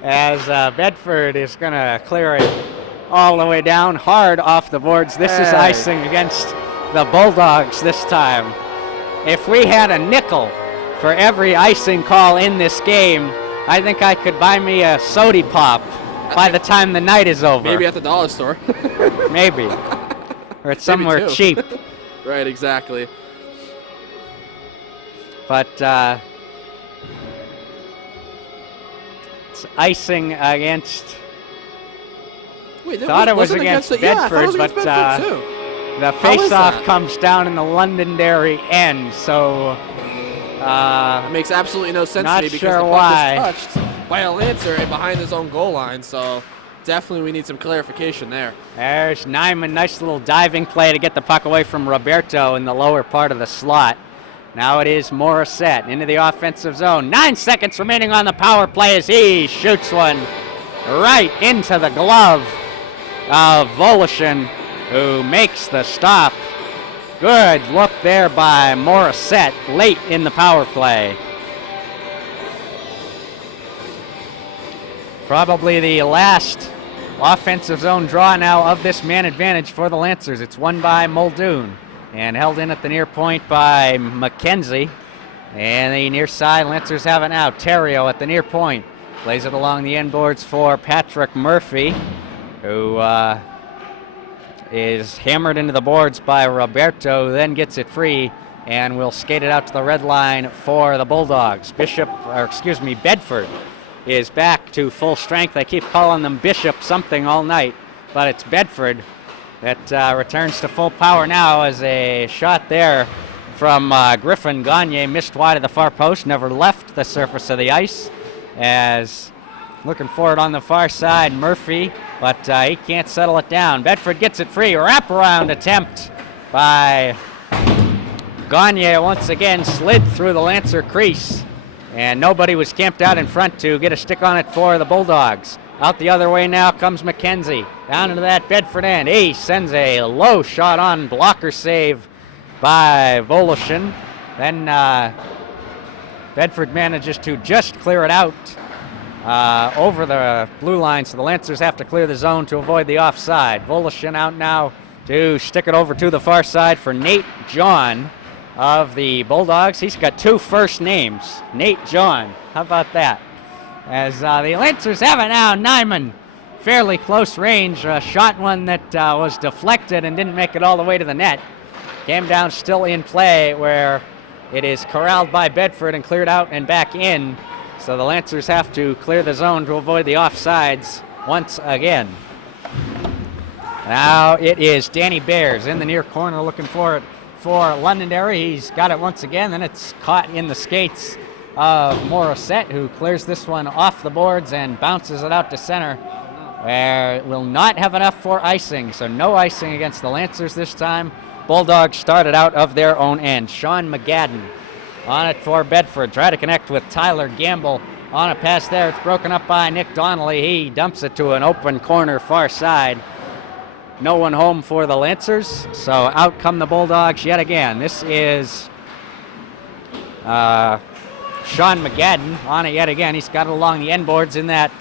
As Bedford is going to clear it all the way down, hard off the boards. This is icing against the Bulldogs this time. If we had a nickel for every icing call in this game, I think I could buy me a soda pop by the time the night is over. Maybe at the dollar store. Maybe. Or it's somewhere cheap. Right, exactly. But it's icing against... Thought it was against Bedford, but the face-off comes down in the Londonderry end, so... it makes absolutely no sense to me because the puck was touched by a Lancer and behind his own goal line, so definitely we need some clarification there. There's Nyman, nice little diving play to get the puck away from Roberto in the lower part of the slot. Now it is Morissette into the offensive zone. 9 seconds remaining on the power play as he shoots one right into the glove of Voloshin, who makes the stop. Good look there by Morissette late in the power play. Probably the last offensive zone draw now of this man advantage for the Lancers. It's won by Muldoon and held in at the near point by McKenzie. And the near side, Lancers have it now. Terrio at the near point. Plays it along the end boards for Patrick Murphy, who is hammered into the boards by Roberto, then gets it free and will skate it out to the red line for the Bulldogs. Bedford is back to full strength. I keep calling them Bishop something all night, but it's Bedford that returns to full power now as a shot there from Griffin Gagne missed wide of the far post, never left the surface of the ice. As looking for it on the far side, Murphy, but he can't settle it down. Bedford gets it free. Wraparound attempt by Gagne once again, slid through the Lancer crease, and nobody was camped out in front to get a stick on it for the Bulldogs. Out the other way now comes McKenzie. Down into that Bedford end. He sends a low shot on, blocker save by Voloshin. Then Bedford manages to just clear it out over the blue line, so the Lancers have to clear the zone to avoid the offside. Voloshin out now to stick it over to the far side for Nate John of the Bulldogs. He's got two first names, Nate John. How about that? As the Lancers have it now, Nyman, fairly close range, shot one that was deflected and didn't make it all the way to the net. Came down still in play where it is corralled by Bedford and cleared out and back in. So the Lancers have to clear the zone to avoid the offsides once again. Now it is Danny Bears in the near corner looking for it for Londonderry. He's got it once again, then it's caught in the skates of Morissette, who clears this one off the boards and bounces it out to center, where it will not have enough for icing. So no icing against the Lancers this time. Bulldogs started out of their own end. Sean McGadden on it for Bedford. Try to connect with Tyler Gamble on a pass there. It's broken up by Nick Donnelly. He dumps it to an open corner far side. No one home for the Lancers, so out come the Bulldogs yet again. This is Sean McGadden on it yet again. He's got it along the end boards in that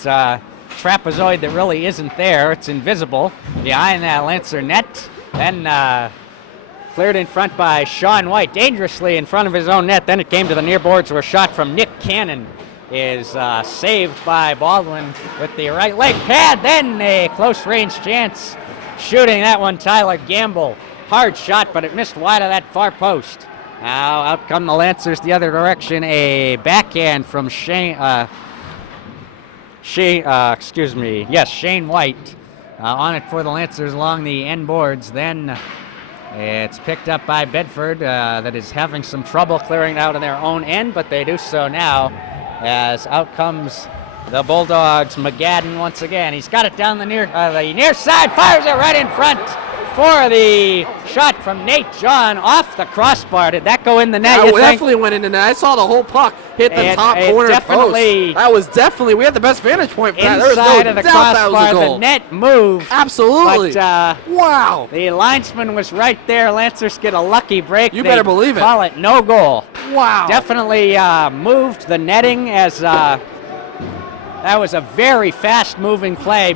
trapezoid that really isn't there. It's invisible behind that Lancer net. Then cleared in front by Sean White, dangerously in front of his own net. Then it came to the near boards where a shot from Nick Cannon is saved by Baldwin with the right leg pad. Then a close range chance. Shooting that one, Tyler Gamble. Hard shot, but it missed wide of that far post. Now out come the Lancers the other direction. A backhand from Shane White on it for the Lancers along the end boards. Then it's picked up by Bedford that is having some trouble clearing out of their own end, but they do so now as out comes the Bulldogs. McGadden once again. He's got it down the near side, fires it right in front for the shot from Nate John off the crossbar. Did that go in the net? That definitely went in the net. I saw the whole puck hit the top corner post. That was definitely, we had the best vantage point for that. There was no of the doubt that was a goal. The net moved. Absolutely. But, wow. The linesman was right there. Lancers get a lucky break. You better believe it. Call it no goal. Wow. Definitely moved the netting as that was a very fast-moving play.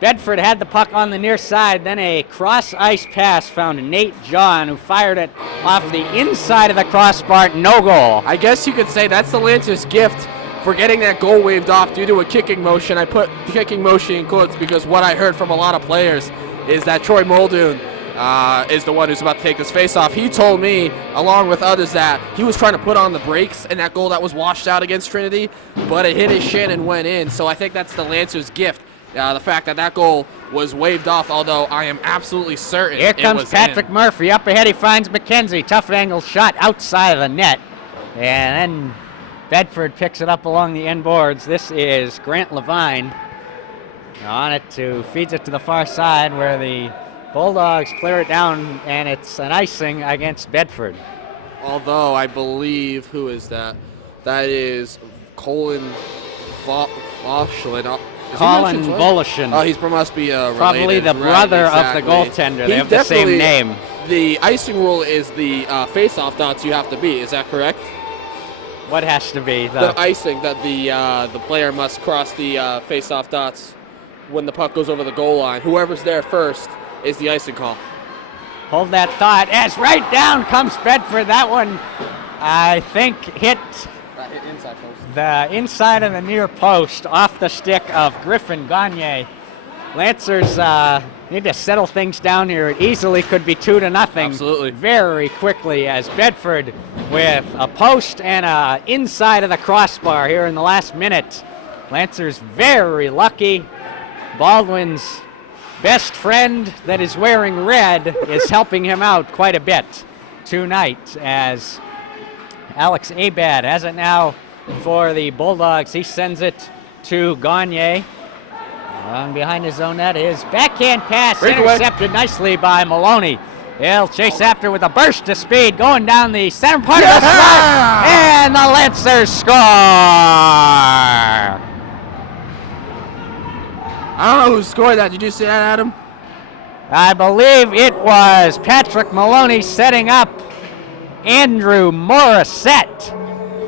Bedford had the puck on the near side, then a cross-ice pass found Nate John, who fired it off the inside of the crossbar. No goal. I guess you could say that's the Lancers' gift for getting that goal waved off due to a kicking motion. I put kicking motion in quotes because what I heard from a lot of players is that Troy Muldoon is the one who's about to take this face-off. He told me, along with others, that he was trying to put on the brakes in that goal that was washed out against Trinity, but it hit his shin and went in. So I think that's the Lancers' gift. The fact that goal was waved off, although I am absolutely certain Here comes Patrick Murphy. Up ahead, he finds McKenzie. Tough angle shot outside of the net. And then Bedford picks it up along the end boards. This is Grant Levine on it feeds it to the far side where the Bulldogs clear it down, and it's an icing against Bedford. Although I believe, who is that? That is Colin Voslin. Colin Volushin. Oh, he must be related. Probably the brother of the goaltender. They have the same name. The icing rule is the face-off dots you have to beat. Is that correct? What has to be? The icing that the player must cross the face-off dots when the puck goes over the goal line. Whoever's there first is the icing call. Hold that thought. As right down comes Bedford. That one, I think, hit inside post. The inside of the near post off the stick of Griffin Gagne. Lancers need to settle things down here. It easily could be 2-0. Absolutely. Very quickly as Bedford with a post and inside of the crossbar here in the last minute. Lancers very lucky. Baldwin's best friend that is wearing red is helping him out quite a bit tonight as Alex Abad has it now for the Bulldogs. He sends it to Gagne. Along behind his own net is backhand pass intercepted nicely by Maloney. He'll chase after with a burst of speed going down the center part of the slot. And the Lancers score! I don't know who scored that. Did you see that, Adam? I believe it was Patrick Maloney setting up Andrew Morissette,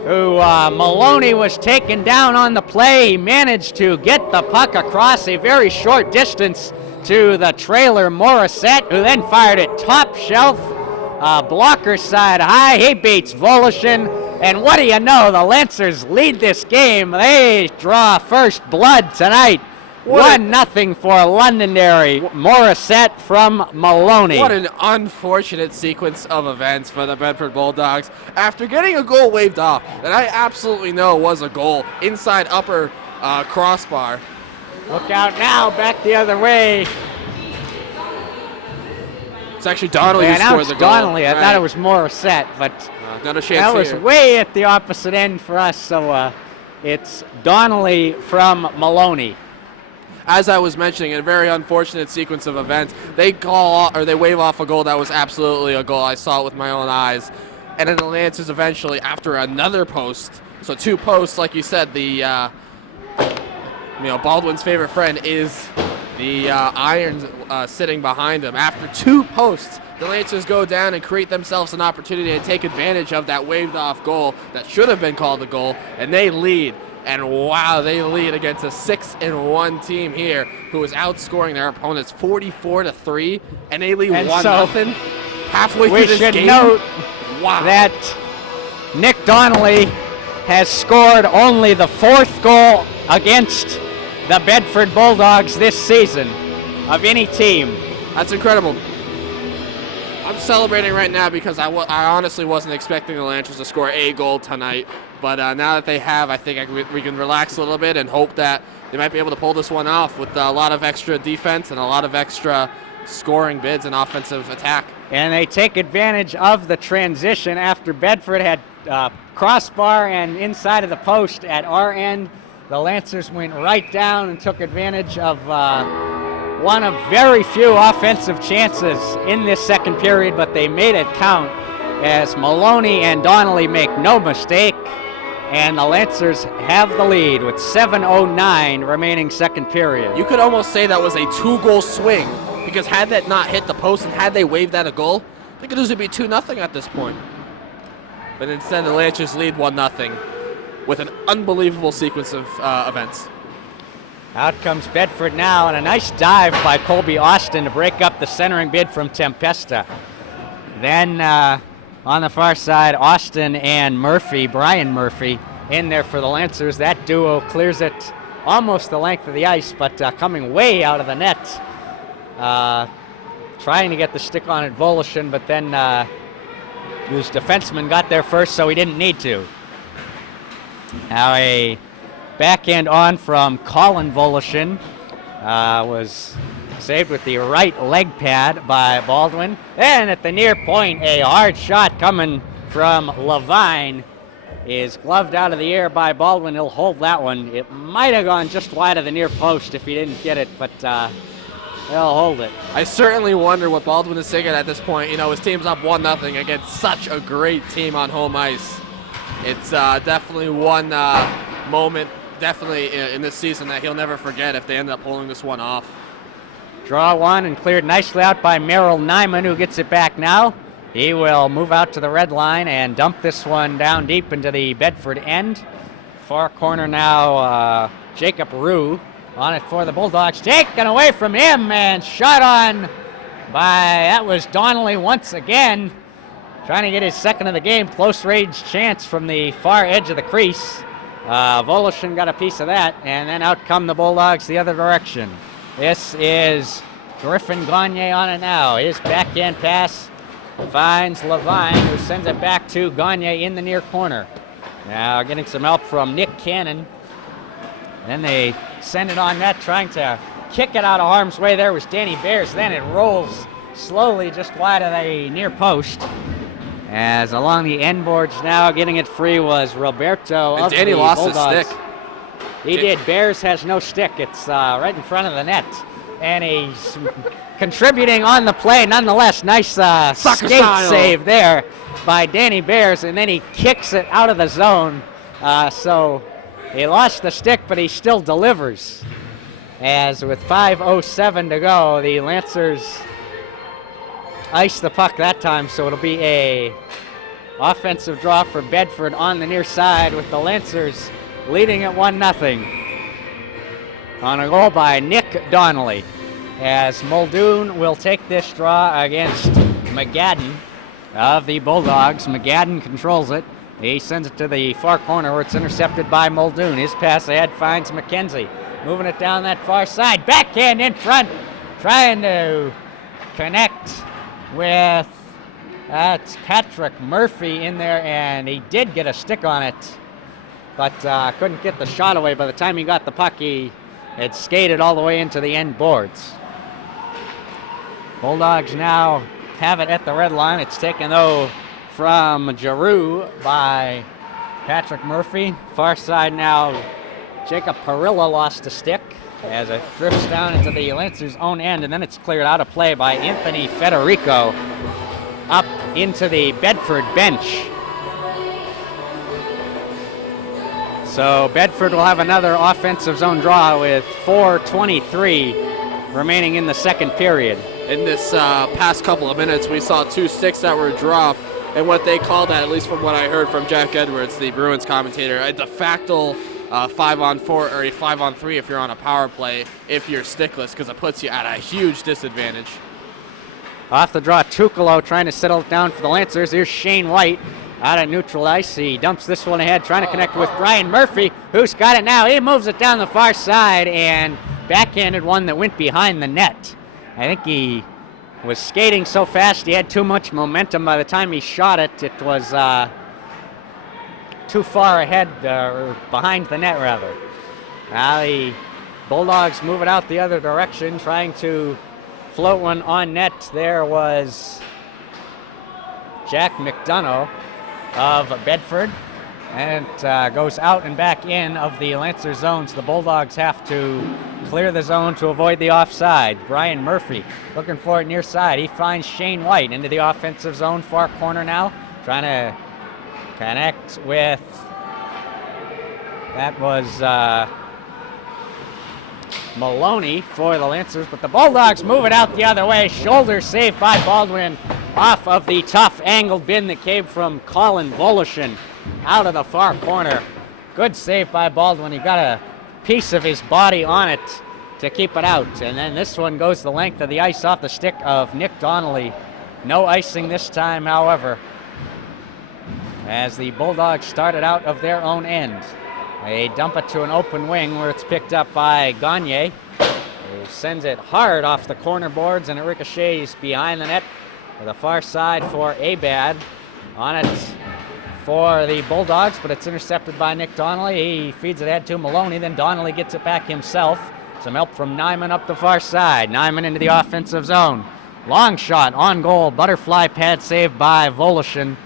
who Maloney was taken down on the play. He managed to get the puck across a very short distance to the trailer Morissette, who then fired it top shelf, blocker side high. He beats Volushin, and what do you know? The Lancers lead this game. They draw first blood tonight. 1-0 for Londonderry. Morissette from Maloney. What an unfortunate sequence of events for the Bedford Bulldogs. After getting a goal waved off that I absolutely know was a goal inside upper crossbar. Look out now, back the other way. It's actually Donnelly who scored the goal. Donnelly. I thought it was Morissette, but not a chance that was here. way at the opposite end for us, so it's Donnelly from Maloney. As I was mentioning, a very unfortunate sequence of events. They wave off a goal that was absolutely a goal. I saw it with my own eyes. And then the Lancers eventually, after another post, so 2 posts, like you said, the Baldwin's favorite friend is the Irons sitting behind him. After 2 posts, the Lancers go down and create themselves an opportunity to take advantage of that waved off goal that should have been called a goal, and they lead. And wow, they lead against a 6-1 team here who is outscoring their opponents 44-3, and they lead 1-0 halfway through this game. We should note that Nick Donnelly has scored only the 4th goal against the Bedford Bulldogs this season of any team. That's incredible. I'm celebrating right now because I honestly wasn't expecting the Lancers to score a goal tonight. But now that they have, I think we can relax a little bit and hope that they might be able to pull this one off with a lot of extra defense and a lot of extra scoring bids and offensive attack. And they take advantage of the transition after Bedford had crossbar and inside of the post at our end. The Lancers went right down and took advantage of one of very few offensive chances in this second period, but they made it count as Maloney and Donnelly make no mistake, and the Lancers have the lead with 7:09 remaining second period. You could almost say that was a 2-goal swing, because had that not hit the post and had they waved that a goal, they could easily be 2-0 at this point. But instead, the Lancers lead 1-0 with an unbelievable sequence of events. Out comes Bedford now, and a nice dive by Colby Austin to break up the centering bid from Tempesta. Then on the far side, Austin and Murphy, Brian Murphy, in there for the Lancers. That duo clears it almost the length of the ice, but coming way out of the net. Trying to get the stick on it, Volition, but then whose defenseman got there first, so he didn't need to. Now a backhand on from Colin Volition was saved with the right leg pad by Baldwin. And at the near point, a hard shot coming from Levine is gloved out of the air by Baldwin. He'll hold that one. It might have gone just wide of the near post if he didn't get it, but he'll hold it. I certainly wonder what Baldwin is thinking at this point. You know, his team's up 1-0 against such a great team on home ice. It's definitely one moment, definitely in this season, that he'll never forget if they end up pulling this one off. Draw one and cleared nicely out by Merrill Nyman, who gets it back now. He will move out to the red line and dump this one down deep into the Bedford end. Far corner now, Jacob Rue on it for the Bulldogs. Taken away from him and shot on by, that was Donnelly once again. Trying to get his second of the game. Close range chance from the far edge of the crease. Volition got a piece of that, and then out come the Bulldogs the other direction. This is Griffin Gagne on it now. His backhand pass finds Levine, who sends it back to Gagne in the near corner. Now getting some help from Nick Cannon. Then they send it on net, trying to kick it out of harm's way. There was Danny Bears. Then it rolls slowly just wide of the near post. As along the end boards now, getting it free was Roberto of Danny the lost Bulldogs. his stick. He did. Bears has no stick. It's right in front of the net. And he's contributing on the play nonetheless. Nice skate save there by Danny Bears, and then he kicks it out of the zone. So he lost the stick, but he still delivers. As with 5:07 to go, the Lancers ice the puck that time, so it'll be a offensive draw for Bedford on the near side, with the Lancers leading at 1-0 on a goal by Nick Donnelly, as Muldoon will take this draw against McGadden of the Bulldogs. McGadden controls it. He sends it to the far corner where it's intercepted by Muldoon. His pass ahead finds McKenzie. Moving it down that far side. Backhand in front. Trying to connect with, that's Patrick Murphy in there, and he did get a stick on it, but couldn't get the shot away. By the time he got the puck, he had skated all the way into the end boards. Bulldogs now have it at the red line. It's taken, though, from Giroux by Patrick Murphy. Far side now, Jacob Parilla lost a stick as it drifts down into the Lancers' own end, and then it's cleared out of play by Anthony Federico up into the Bedford bench. So Bedford will have another offensive zone draw with 4:23 remaining in the second period. In this past couple of minutes, we saw 2 sticks that were dropped, and what they called that, at least from what I heard from Jack Edwards, the Bruins commentator, a de facto 5-on-4 or a 5-on-3 if you're on a power play if you're stickless, because it puts you at a huge disadvantage. Off the draw, Tukalo trying to settle it down for the Lancers. Here's Shane White out at neutral ice. He dumps this one ahead, trying to connect with Brian Murphy, who's got it now. He moves it down the far side and backhanded one that went behind the net. I think he was skating so fast he had too much momentum. By the time he shot it, it was too far ahead, or behind the net rather. Now the Bulldogs move it out the other direction, trying to float one on net. There was Jack McDonough of Bedford, and it goes out and back in of the Lancer zones. The Bulldogs have to clear the zone to avoid the offside. Brian Murphy looking for it near side. He finds Shane White into the offensive zone, far corner now, trying to connect with, that was Maloney for the Lancers, but the Bulldogs move it out the other way. Shoulder saved by Baldwin off of the tough angled bin that came from Colin Volushin out of the far corner. Good save by Baldwin. He got a piece of his body on it to keep it out. And then this one goes the length of the ice off the stick of Nick Donnelly. No icing this time, however, as the Bulldogs started out of their own end. They dump it to an open wing where it's picked up by Gagne, who sends it hard off the corner boards, and it ricochets behind the net to the far side for Abad. On it for the Bulldogs, but it's intercepted by Nick Donnelly. He feeds it ahead to Maloney, then Donnelly gets it back himself. Some help from Nyman up the far side. Nyman into the offensive zone. Long shot on goal. Butterfly pad save by Volushin,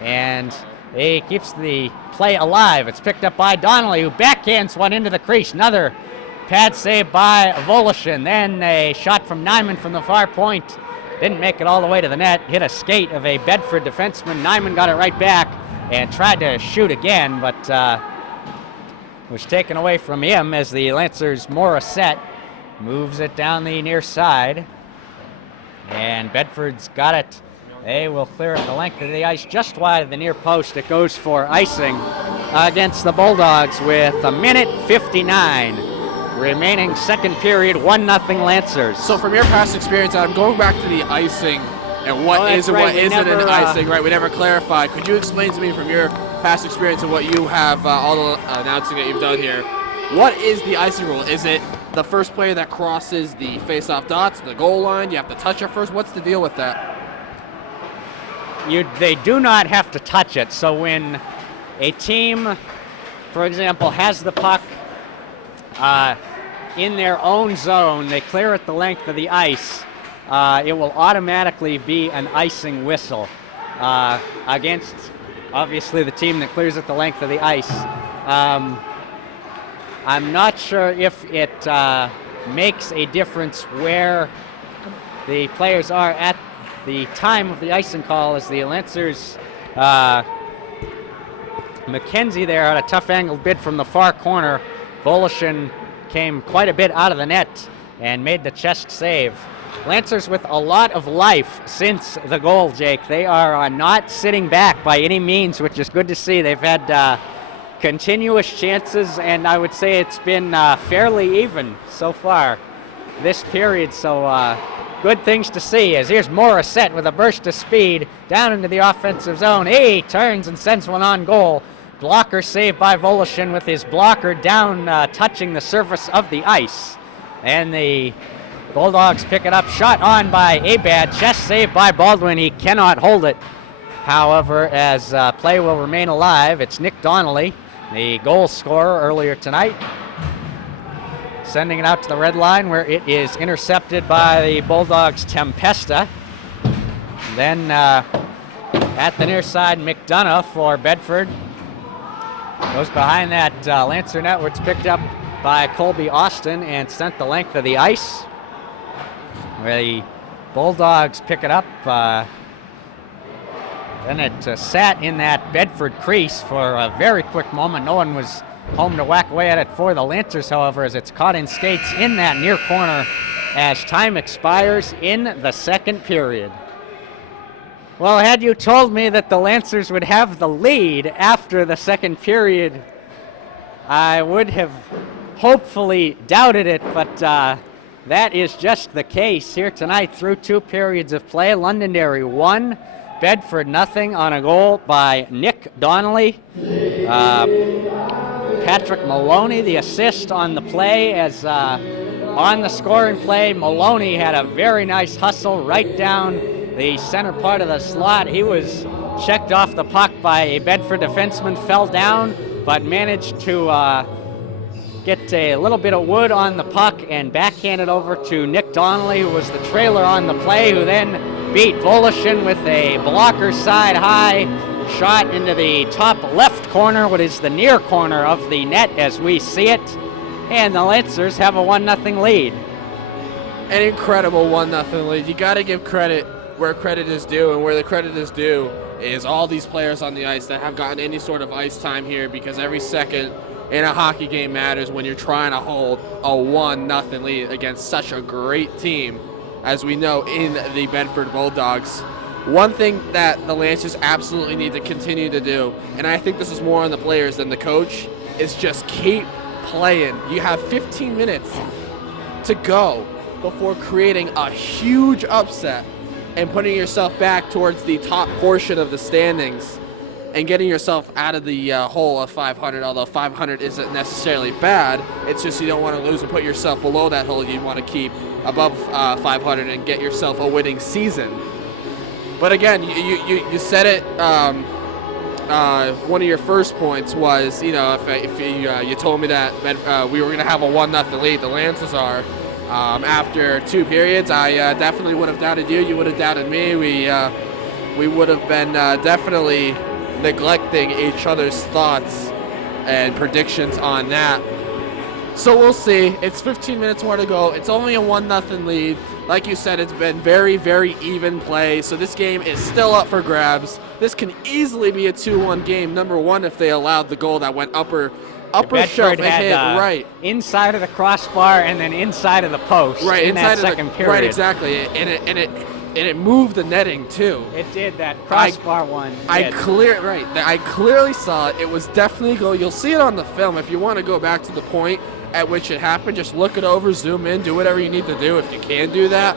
and he keeps the play alive. It's picked up by Donnelly, who backhands one into the crease. Another pad save by Volushin. Then a shot from Nyman from the far point. Didn't make it all the way to the net. Hit a skate of a Bedford defenseman. Nyman got it right back and tried to shoot again, but was taken away from him as the Lancers' Morissette moves it down the near side. And Bedford's got it. They will clear it the length of the ice just wide of the near post. It goes for icing against the Bulldogs with 1:59 remaining, second period, 1-0 Lancers. So from your past experience, I'm going back to the icing and what is and what isn't in icing, right? We never clarified. Could you explain to me from your past experience and what you have, all the announcing that you've done here, what is the icing rule? Is it the first player that crosses the face-off dots, the goal line? You have to touch it first? What's the deal with that? They do not have to touch it. So when a team, for example, has the puck in their own zone, they clear it the length of the ice, it will automatically be an icing whistle against, obviously, the team that clears it the length of the ice. I'm not sure if it makes a difference where the players are at the time of the icing call, as the Lancers, McKenzie there had a tough angled bid from the far corner. Volushin came quite a bit out of the net and made the chest save. Lancers with a lot of life since the goal, Jake. They are not sitting back by any means, which is good to see. They've had continuous chances, and I would say it's been fairly even so far this period. So good things to see, as here's Morissette with a burst of speed down into the offensive zone. He turns and sends one on goal. Blocker saved by Volushin with his blocker down touching the surface of the ice. And the Bulldogs pick it up. Shot on by Abad. Chest saved by Baldwin. He cannot hold it. However, as play will remain alive, it's Nick Donnelly, the goal scorer earlier tonight, sending it out to the red line, where it is intercepted by the Bulldogs' Tempesta. Then at the near side, McDonough for Bedford. Goes behind that Lancer net, where it's picked up by Colby Austin and sent the length of the ice, where the Bulldogs pick it up. Then it sat in that Bedford crease for a very quick moment. No one was home to whack away at it for the Lancers, however, as it's caught in skates in that near corner as time expires in the second period. Well, had you told me that the Lancers would have the lead after the second period, I would have hopefully doubted it, but that is just the case here tonight through two periods of play. Londonderry 1, Bedford 0 on a goal by Nick Donnelly. Patrick Maloney, the assist on the play, as On the scoring play, Maloney had a very nice hustle right down the center part of the slot. He was checked off the puck by a Bedford defenseman, fell down, but managed to get a little bit of wood on the puck and backhand it over to Nick Donnelly, who was the trailer on the play, who then beat Volushin with a blocker side high shot into the top left corner, what is the near corner of the net as we see it. And the Lancers have a 1-0 lead. An incredible 1-0 lead. You got to give credit where credit is due, and where the credit is due is all these players on the ice that have gotten any sort of ice time here, because every second in a hockey game matters when you're trying to hold a 1-0 lead against such a great team as we know in the Bedford Bulldogs. One thing that the Lancers absolutely need to continue to do, and I think this is more on the players than the coach, is just keep playing. You have 15 minutes to go before creating a huge upset and putting yourself back towards the top portion of the standings and getting yourself out of the hole of 500, although 500 isn't necessarily bad. It's just you don't want to lose and put yourself below that hole. You want to keep above 500 and get yourself a winning season. But again, you said it. One of your first points was, if you told me that we were going to have a 1-0 lead, the Lancers are. After 2 periods, I definitely would have doubted you. You would have doubted me. We would have been definitely neglecting each other's thoughts and predictions on that. So we'll see. It's 15 minutes more to go. It's only a 1-0 lead. Like you said, it's been very, very even play. So this game is still up for grabs. This can easily be a 2-1 game. Number one, if they allowed the goal that went upper shelf and hit right inside of the crossbar and then inside of the post. Right in inside that second period. Right, exactly. And it moved the netting too. It did, that crossbar one. I clearly saw it. It was definitely a goal. You'll see it on the film if you want to go back to the point at which it happened. Just look it over, zoom in, do whatever you need to do if you can do that,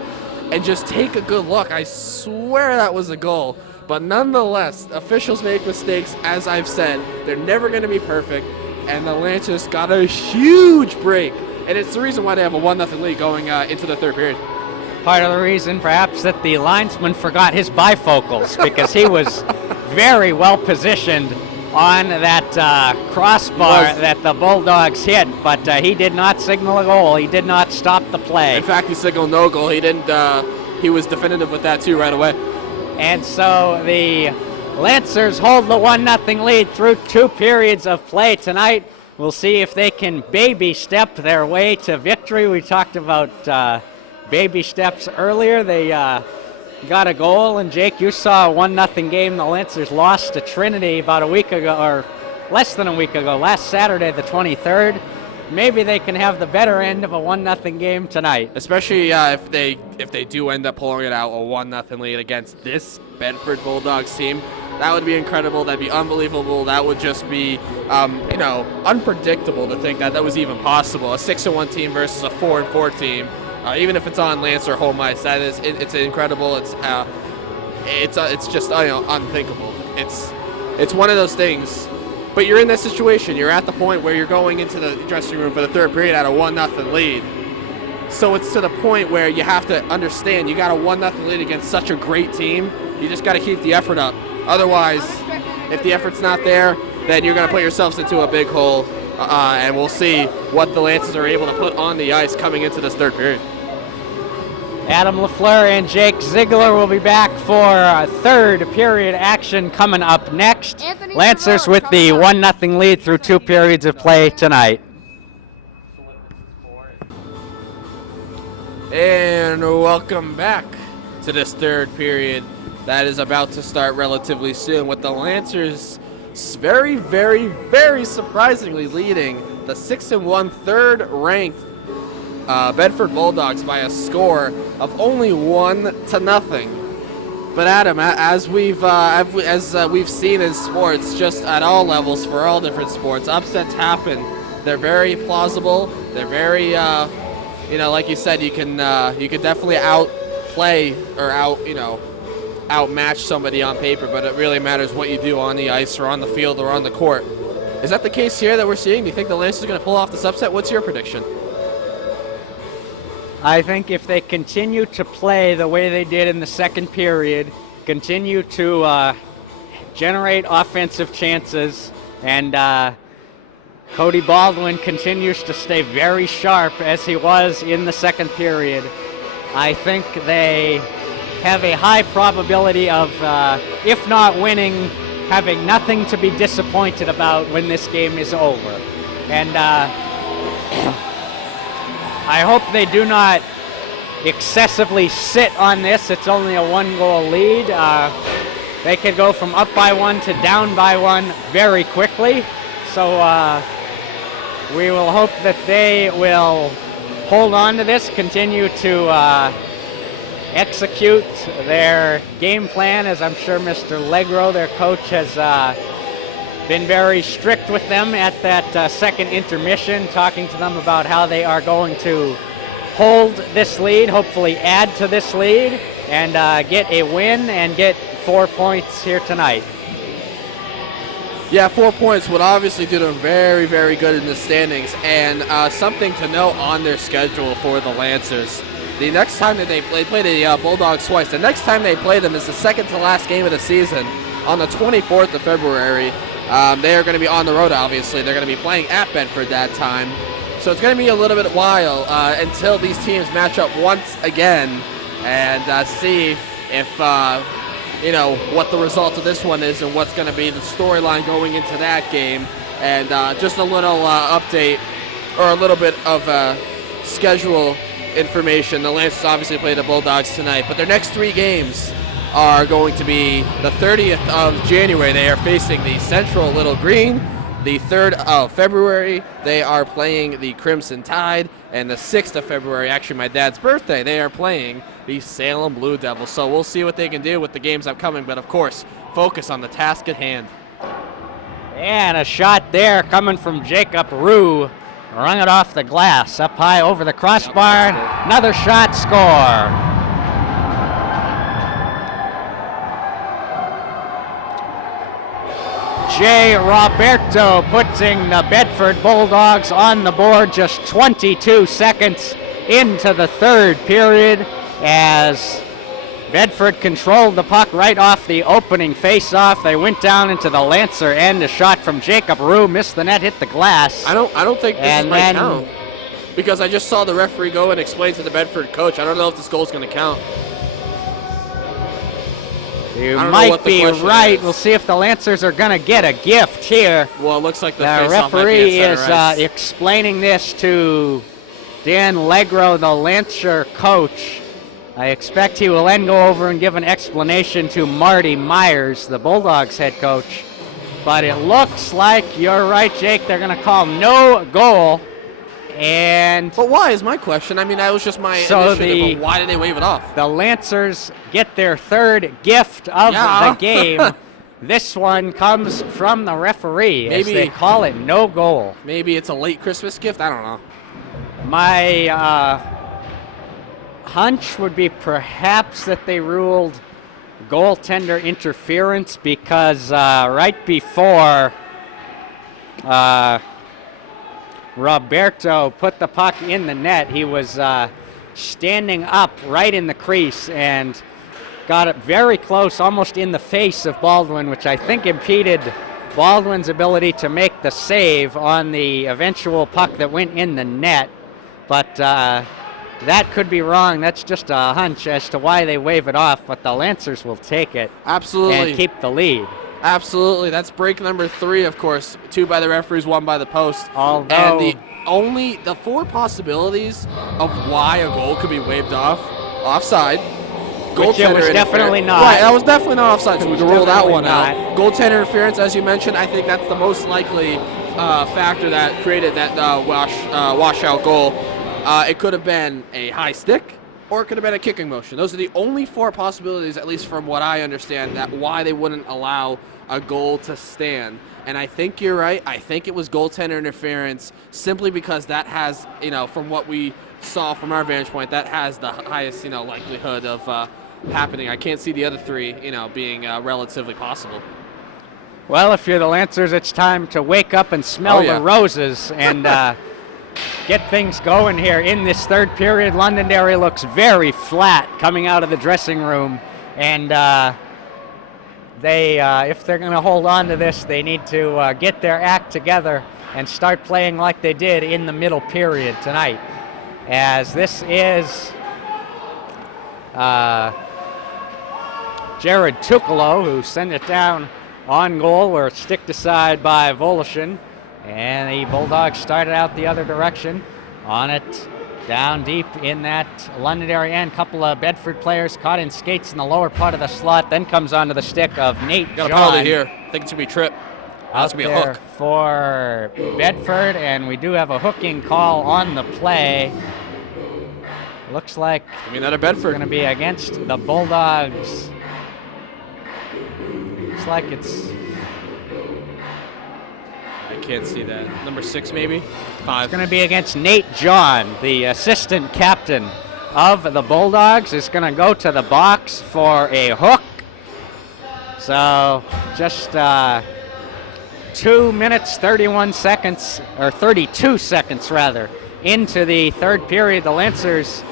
and just take a good look. I swear that was a goal. But nonetheless, officials make mistakes, as I've said. They're never going to be perfect, and the Lancers got a huge break, and it's the reason why they have a 1-0 lead going into the third period. Part of the reason, perhaps, that the linesman forgot his bifocals, because he was very well positioned on that crossbar that the Bulldogs hit, but he did not signal a goal. He did not stop the play. In fact, he signaled no goal. He didn't. He was definitive with that too right away. And so the Lancers hold the 1-0 lead through 2 periods of play tonight. We'll see if they can baby step their way to victory. We talked about baby steps earlier. They got a goal, and Jake, you saw a 1-0 game. The Lancers lost to Trinity about a week ago, or less than a week ago, last Saturday the 23rd. Maybe they can have the better end of a 1-0 game tonight. Especially if they do end up pulling it out, a 1-0 lead against this Bedford Bulldogs team. That would be incredible. That'd be unbelievable. That would just be, unpredictable to think that was even possible. A 6-1 team versus a 4-4 team. Even if it's on Lancer home ice, it's incredible. It's just unthinkable. It's one of those things. But you're in this situation. You're at the point where you're going into the dressing room for the third period at a 1-0 lead. So it's to the point where you have to understand you got a 1-0 lead against such a great team. You just got to keep the effort up. Otherwise, if the effort's not there, then you're going to put yourselves into a big hole. And we'll see what the Lancers are able to put on the ice coming into this third period. Adam LaFleur and Jake Ziegler will be back for third period action coming up next. Lancers with the 1-0 lead through 2 periods of play tonight. And welcome back to this third period that is about to start relatively soon, with the Lancers very, very, very surprisingly leading the 6-1 third-ranked Bedford Bulldogs by a score of only 1-0. But Adam, as we've seen in sports, just at all levels for all different sports, upsets happen. They're very plausible. They're very, like you said, you can definitely outplay or outmatch somebody on paper, but it really matters what you do on the ice or on the field or on the court. Is that the case here that we're seeing? Do you think the Lancers are going to pull off this upset? What's your prediction? I think if they continue to play the way they did in the second period, continue to generate offensive chances, and Cody Baldwin continues to stay very sharp as he was in the second period, I think they have a high probability of, if not winning, having nothing to be disappointed about when this game is over. And I hope they do not excessively sit on this. It's only a one-goal lead. They could go from up by one to down by one very quickly. So we will hope that they will hold on to this, continue to execute their game plan, as I'm sure Mr. Legro, their coach, has been very strict with them at that second intermission, talking to them about how they are going to hold this lead, hopefully add to this lead, and get a win and get 4 points here tonight. Yeah, 4 points would obviously do them very, very good in the standings, and something to note on their schedule for the Lancers. The next time that they play the Bulldogs twice. The next time they play them is the second to last game of the season on the 24th of February. They are going to be on the road, obviously. They're going to be playing at Bedford that time. So it's going to be a little bit while until these teams match up once again and see if, what the result of this one is and what's going to be the storyline going into that game. And just a little update or a little bit of schedule information. The Lancers obviously play the Bulldogs tonight, but their next 3 games are going to be the 30th of January. They are facing the Central Little Green. The 3rd of February, they are playing the Crimson Tide. And the 6th of February, actually my dad's birthday, they are playing the Salem Blue Devils. So we'll see what they can do with the games upcoming, but of course, focus on the task at hand. And a shot there coming from Jacob Rue. Rung it off the glass, up high over the crossbar. Another shot, score. Jay Roberto putting the Bedford Bulldogs on the board just 22 seconds into the third period as Bedford controlled the puck right off the opening face-off. They went down into the Lancer end. A shot from Jacob Rue missed the net, hit the glass. I don't think this is might count because I just saw the referee go and explain to the Bedford coach. I don't know if this goal is going to count. You might be right. We'll see if the Lancers are going to get a gift here. Well, it looks like the referee is explaining this to Dan Legro, the Lancer coach. I expect he will then go over and give an explanation to Marty Myers, the Bulldogs head coach. But it looks like, you're right, Jake, they're going to call no goal. But why is my question? I mean, that was just my initiative, but why did they wave it off? The Lancers get their third gift of the game. This one comes from the referee as they call it no goal. Maybe it's a late Christmas gift? I don't know. My hunch would be perhaps that they ruled goaltender interference because right before Roberto put the puck in the net, he was standing up right in the crease and got it very close, almost in the face of Baldwin, which I think impeded Baldwin's ability to make the save on the eventual puck that went in the net. But that could be wrong. That's just a hunch as to why they wave it off, but the Lancers will take it. Absolutely. And keep the lead. Absolutely. That's break number 3, of course. 2 by the referees, 1 by the post. Although, and the 4 possibilities of why a goal could be waved off, offside. Which it was definitely not. Right, that was definitely not offside, so we can rule that one not. out. Goaltender interference, as you mentioned, I think that's the most likely factor that created that washout goal. It could have been a high stick, or it could have been a kicking motion. Those are the only 4 possibilities, at least from what I understand, that why they wouldn't allow a goal to stand. And I think you're right. I think it was goaltender interference simply because that has, from what we saw from our vantage point, that has the highest, likelihood of happening. I can't see the other 3, being relatively possible. Well, if you're the Lancers, it's time to wake up and smell the roses. And get things going here in this third period. Londonderry looks very flat coming out of the dressing room, and if they're going to hold on to this, they need to get their act together and start playing like they did in the middle period tonight, as this is Jared Tukalo, who sent it down on goal, or sticked aside by Voloshin. And the Bulldogs started out the other direction on it, down deep in that Londonderry end. Couple of Bedford players caught in skates in the lower part of the slot, then comes onto the stick of Nate Got John. a penalty here. I think it's going to be a trip. That's going to be a hook. For Bedford, and we do have a hooking call on the play. Looks like that a Bedford. It's going to be against the Bulldogs. Looks like it's... I can't see that. Number 6, maybe? 5. It's going to be against Nate John, the assistant captain of the Bulldogs. Is going to go to the box for a hook. So just 2 minutes, 31 seconds, or 32 seconds rather, into the third period. The Lancers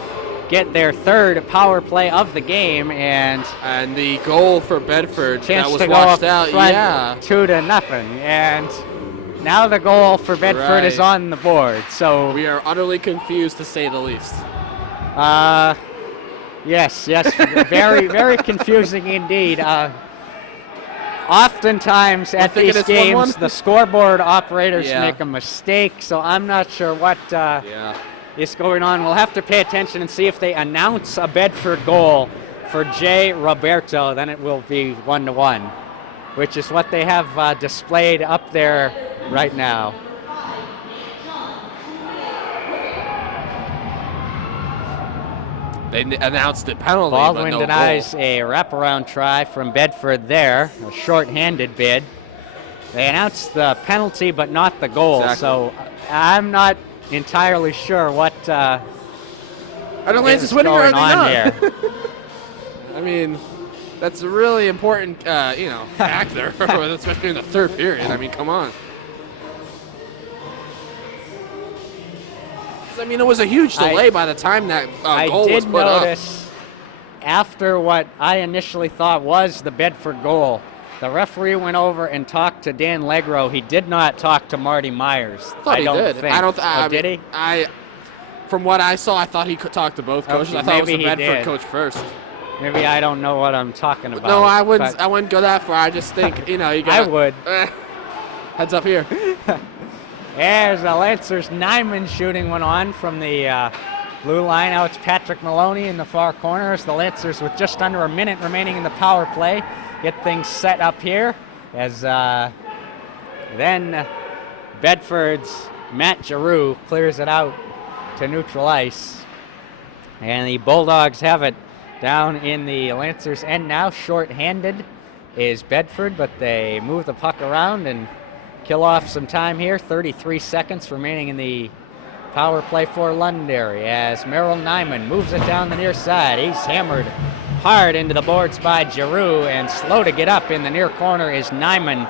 get their third power play of the game, and the goal for Bedford chance that was to go washed up out. front, Yeah. 2-0, and now the goal for Bedford is on the board. So we are utterly confused, to say the least. Yes, very, very confusing indeed. Oftentimes at these games, the scoreboard operators make a mistake, so I'm not sure what is going on. We'll have to pay attention and see if they announce a Bedford goal for Jay Roberto. Then it will be 1-1, which is what they have displayed up there right now. They announced the penalty, Baldwin but no denies goal. a wraparound try from Bedford there, a short-handed bid. They announced the penalty, but not the goal. Exactly. So I'm not entirely sure what Are the Lancers winning or are they not? here. I mean, that's a really important, factor, especially in the third period. I mean, come on. I mean, it was a huge delay by the time that goal was put up. I did notice, after what I initially thought was the Bedford goal, the referee went over and talked to Dan Legro. He did not talk to Marty Myers. I don't did. think. Did he? From what I saw, I thought he could talk to both coaches. I thought it was the Bedford coach first. Maybe I don't know what I'm talking about. No, I wouldn't. I wouldn't go that far. I just think you got. I would. Heads up here. There's the Lancers. Nyman shooting one on from the blue line. Now it's Patrick Maloney in the far corners. The Lancers with just under a minute remaining in the power play get things set up here as then Bedford's Matt Giroux clears it out to neutral ice. And the Bulldogs have it down in the Lancers' end now. Short-handed is Bedford, but they move the puck around and kill off some time here. 33 seconds remaining in the power play for Londonderry as Merrill Nyman moves it down the near side. He's hammered hard into the boards by Giroux, and slow to get up in the near corner is Nyman.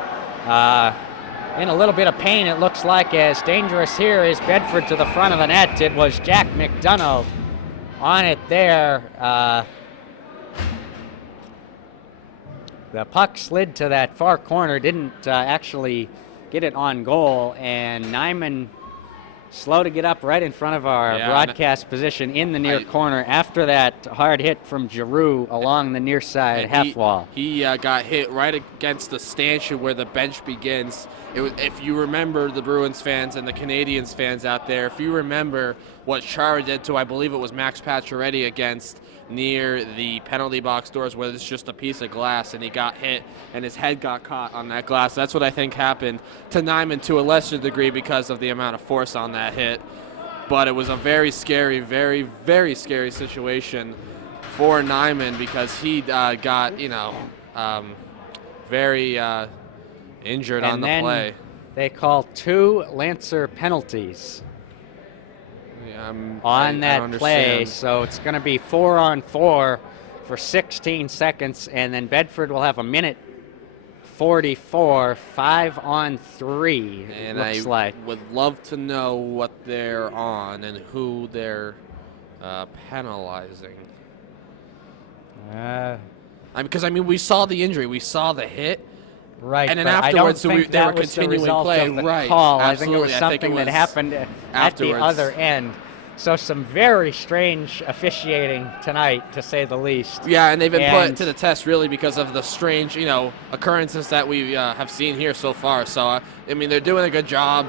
In a little bit of pain, it looks like. As dangerous here is Bedford to the front of the net. It was Jack McDonough on it there. The puck slid to that far corner, didn't actually get it on goal, and Nyman slow to get up right in front of our broadcast position in the near corner after that hard hit from Giroux along the near side half wall. He got hit right against the stanchion where the bench begins. If you remember, the Bruins fans and the Canadians fans out there, if you remember what Chara did to, I believe it was Max Pacioretty against near the penalty box doors where it's just a piece of glass and he got hit and his head got caught on that glass. That's what I think happened to Nyman to a lesser degree because of the amount of force on that hit. But it was a very scary, very, very scary situation for Nyman because he got, very injured on the play. They call 2 Lancer penalties on that play, so it's going to be 4-on-4 for 16 seconds, and then Bedford will have a minute 44, 5-on-3. And looks like. would love to know what they're on and who they're penalizing. Because we saw the injury, we saw the hit, right? And then but afterwards, I don't think they were that was the continuing result play. of the Right? call. Absolutely. I think it was something that happened at the other end. So some very strange officiating tonight, to say the least. Yeah, and they've been put to the test really because of the strange, occurrences that we have seen here so far. So they're doing a good job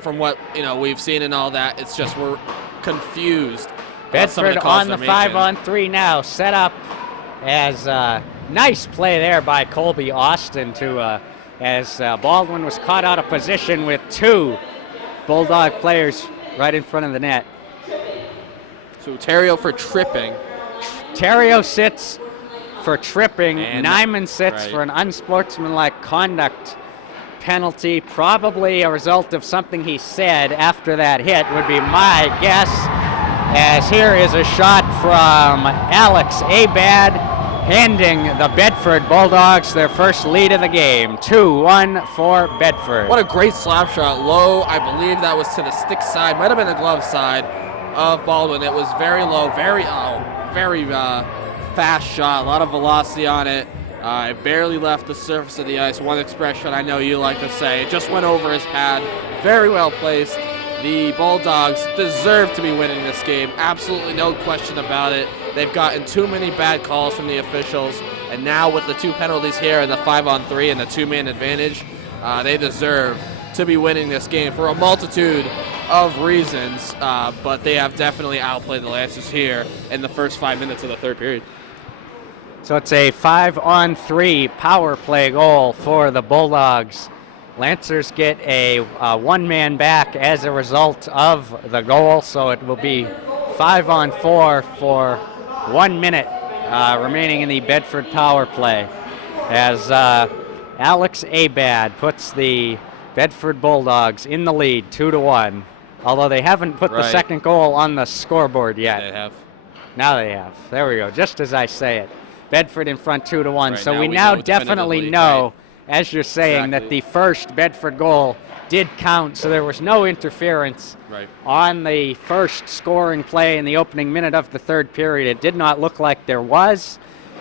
from what we've seen and all that. It's just we're confused. Bedford on the 5-on-3 now, set up as nice play there by Colby Austin as Baldwin was caught out of position with 2 Bulldog players right in front of the net. So Terrio for tripping. Terrio sits for tripping. And Nyman sits for an unsportsmanlike conduct penalty, probably a result of something he said after that hit would be my guess, as here is a shot from Alex Abad, handing the Bedford Bulldogs their first lead of the game. 2-1 for Bedford. What a great slap shot. Low, I believe that was to the stick side, might have been the glove side of Baldwin. It was very low, very fast shot, a lot of velocity on it. It barely left the surface of the ice. One expression I know you like to say. It just went over his pad. Very well placed. The Bulldogs deserve to be winning this game. Absolutely no question about it. They've gotten too many bad calls from the officials, and now with the 2 penalties here and the 5-on-3 and the 2-man advantage, they deserve to be winning this game for a multitude of reasons, but they have definitely outplayed the Lancers here in the first 5 minutes of the third period. So it's a 5-on-3 power play goal for the Bulldogs. Lancers get a 1-man back as a result of the goal, so it will be 5-on-4 for 1 minute remaining in the Bedford power play, as Alex Abad puts the Bedford Bulldogs in the lead 2-1, although they haven't put the second goal on the scoreboard yet. They have. Now they have. There we go, just as I say it. Bedford in front 2-1. Right, so we now definitely know, as you're saying, that the first Bedford goal did count, so there was no interference on the first scoring play in the opening minute of the third period. It did not look like there was,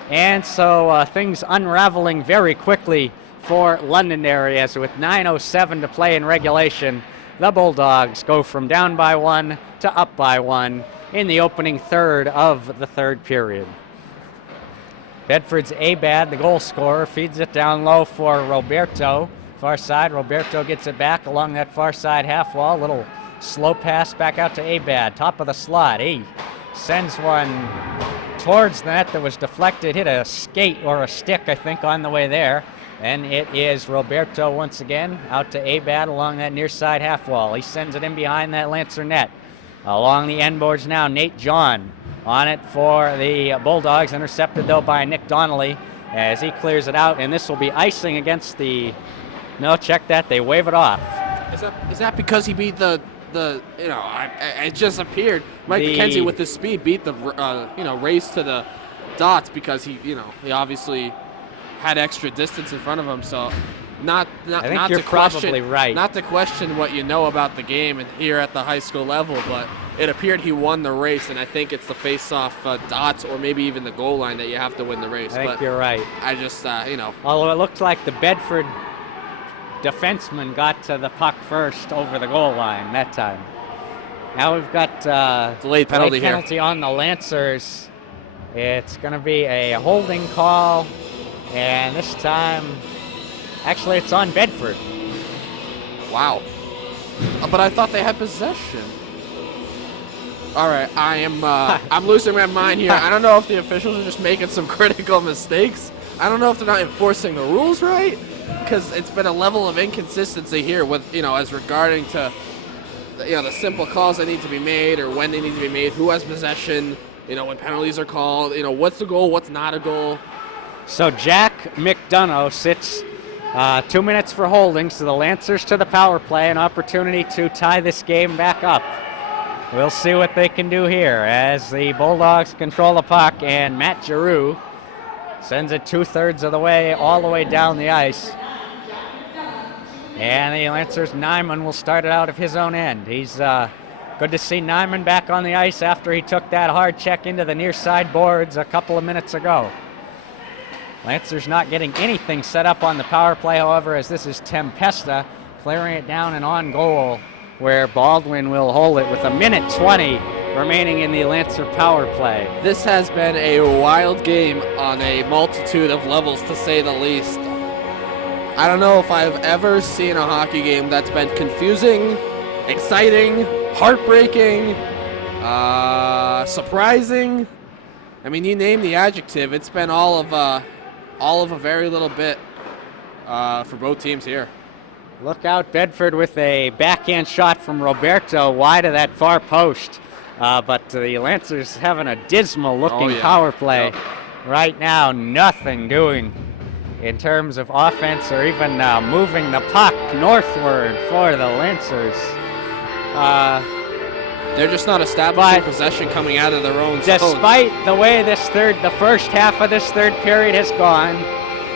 and so things unraveling very quickly for Londonderry, as with 9:07 to play in regulation, the Bulldogs go from down by 1 to up by 1 in the opening third of the third period. Bedford's Abad, the goal scorer, feeds it down low for Roberto. Far side, Roberto gets it back along that far side half wall. Little slow pass back out to Abad, top of the slot. He sends one towards the net that was deflected, hit a skate or a stick, I think, on the way there. And it is Roberto once again out to Abad along that near side half wall. He sends it in behind that Lancer net. Along the end boards now, Nate John on it for the Bulldogs, intercepted though by Nick Donnelly as he clears it out, and this will be icing against the, no, check that, they wave it off. Is that because he beat it just appeared, Mike McKenzie with his speed beat the, race to the dots because he obviously had extra distance in front of him, so not to question what you know about the game and here at the high school level, but it appeared he won the race, and I think it's the face-off dots or maybe even the goal line that you have to win the race. I think you're right. I just, Although it looked like the Bedford defenseman got to the puck first over the goal line that time. Now we've got delayed penalty on the Lancers. It's going to be a holding call, and this time, actually, it's on Bedford. Wow. But I thought they had possession. All right, I'm losing my mind here. I don't know if the officials are just making some critical mistakes. I don't know if they're not enforcing the rules right, because it's been a level of inconsistency here with, as regarding to, the simple calls that need to be made or when they need to be made, who has possession, when penalties are called, what's the goal, what's not a goal. So Jack McDonough sits 2 minutes for holding, so the Lancers to the power play, an opportunity to tie this game back up. We'll see what they can do here as the Bulldogs control the puck, and Matt Giroux Sends it 2/3 of the way, all the way down the ice. And the Lancers' Nyman will start it out of his own end. He's good to see Nyman back on the ice after he took that hard check into the near side boards a couple of minutes ago. Lancers not getting anything set up on the power play, however, as this is Tempesta clearing it down and on goal, where Baldwin will hold it with 1:20 remaining in the Lancer power play. This has been a wild game on a multitude of levels, to say the least. I don't know if I've ever seen a hockey game that's been confusing, exciting, heartbreaking, surprising. I mean, you name the adjective. It's been all of a very little bit for both teams here. Look out, Bedford with a backhand shot from Roberto wide of that far post. But the Lancers having a dismal-looking power play right now. Nothing doing in terms of offense or even moving the puck northward for the Lancers. They're just not establishing possession coming out of their own zone. Despite the way the first half of this third period has gone,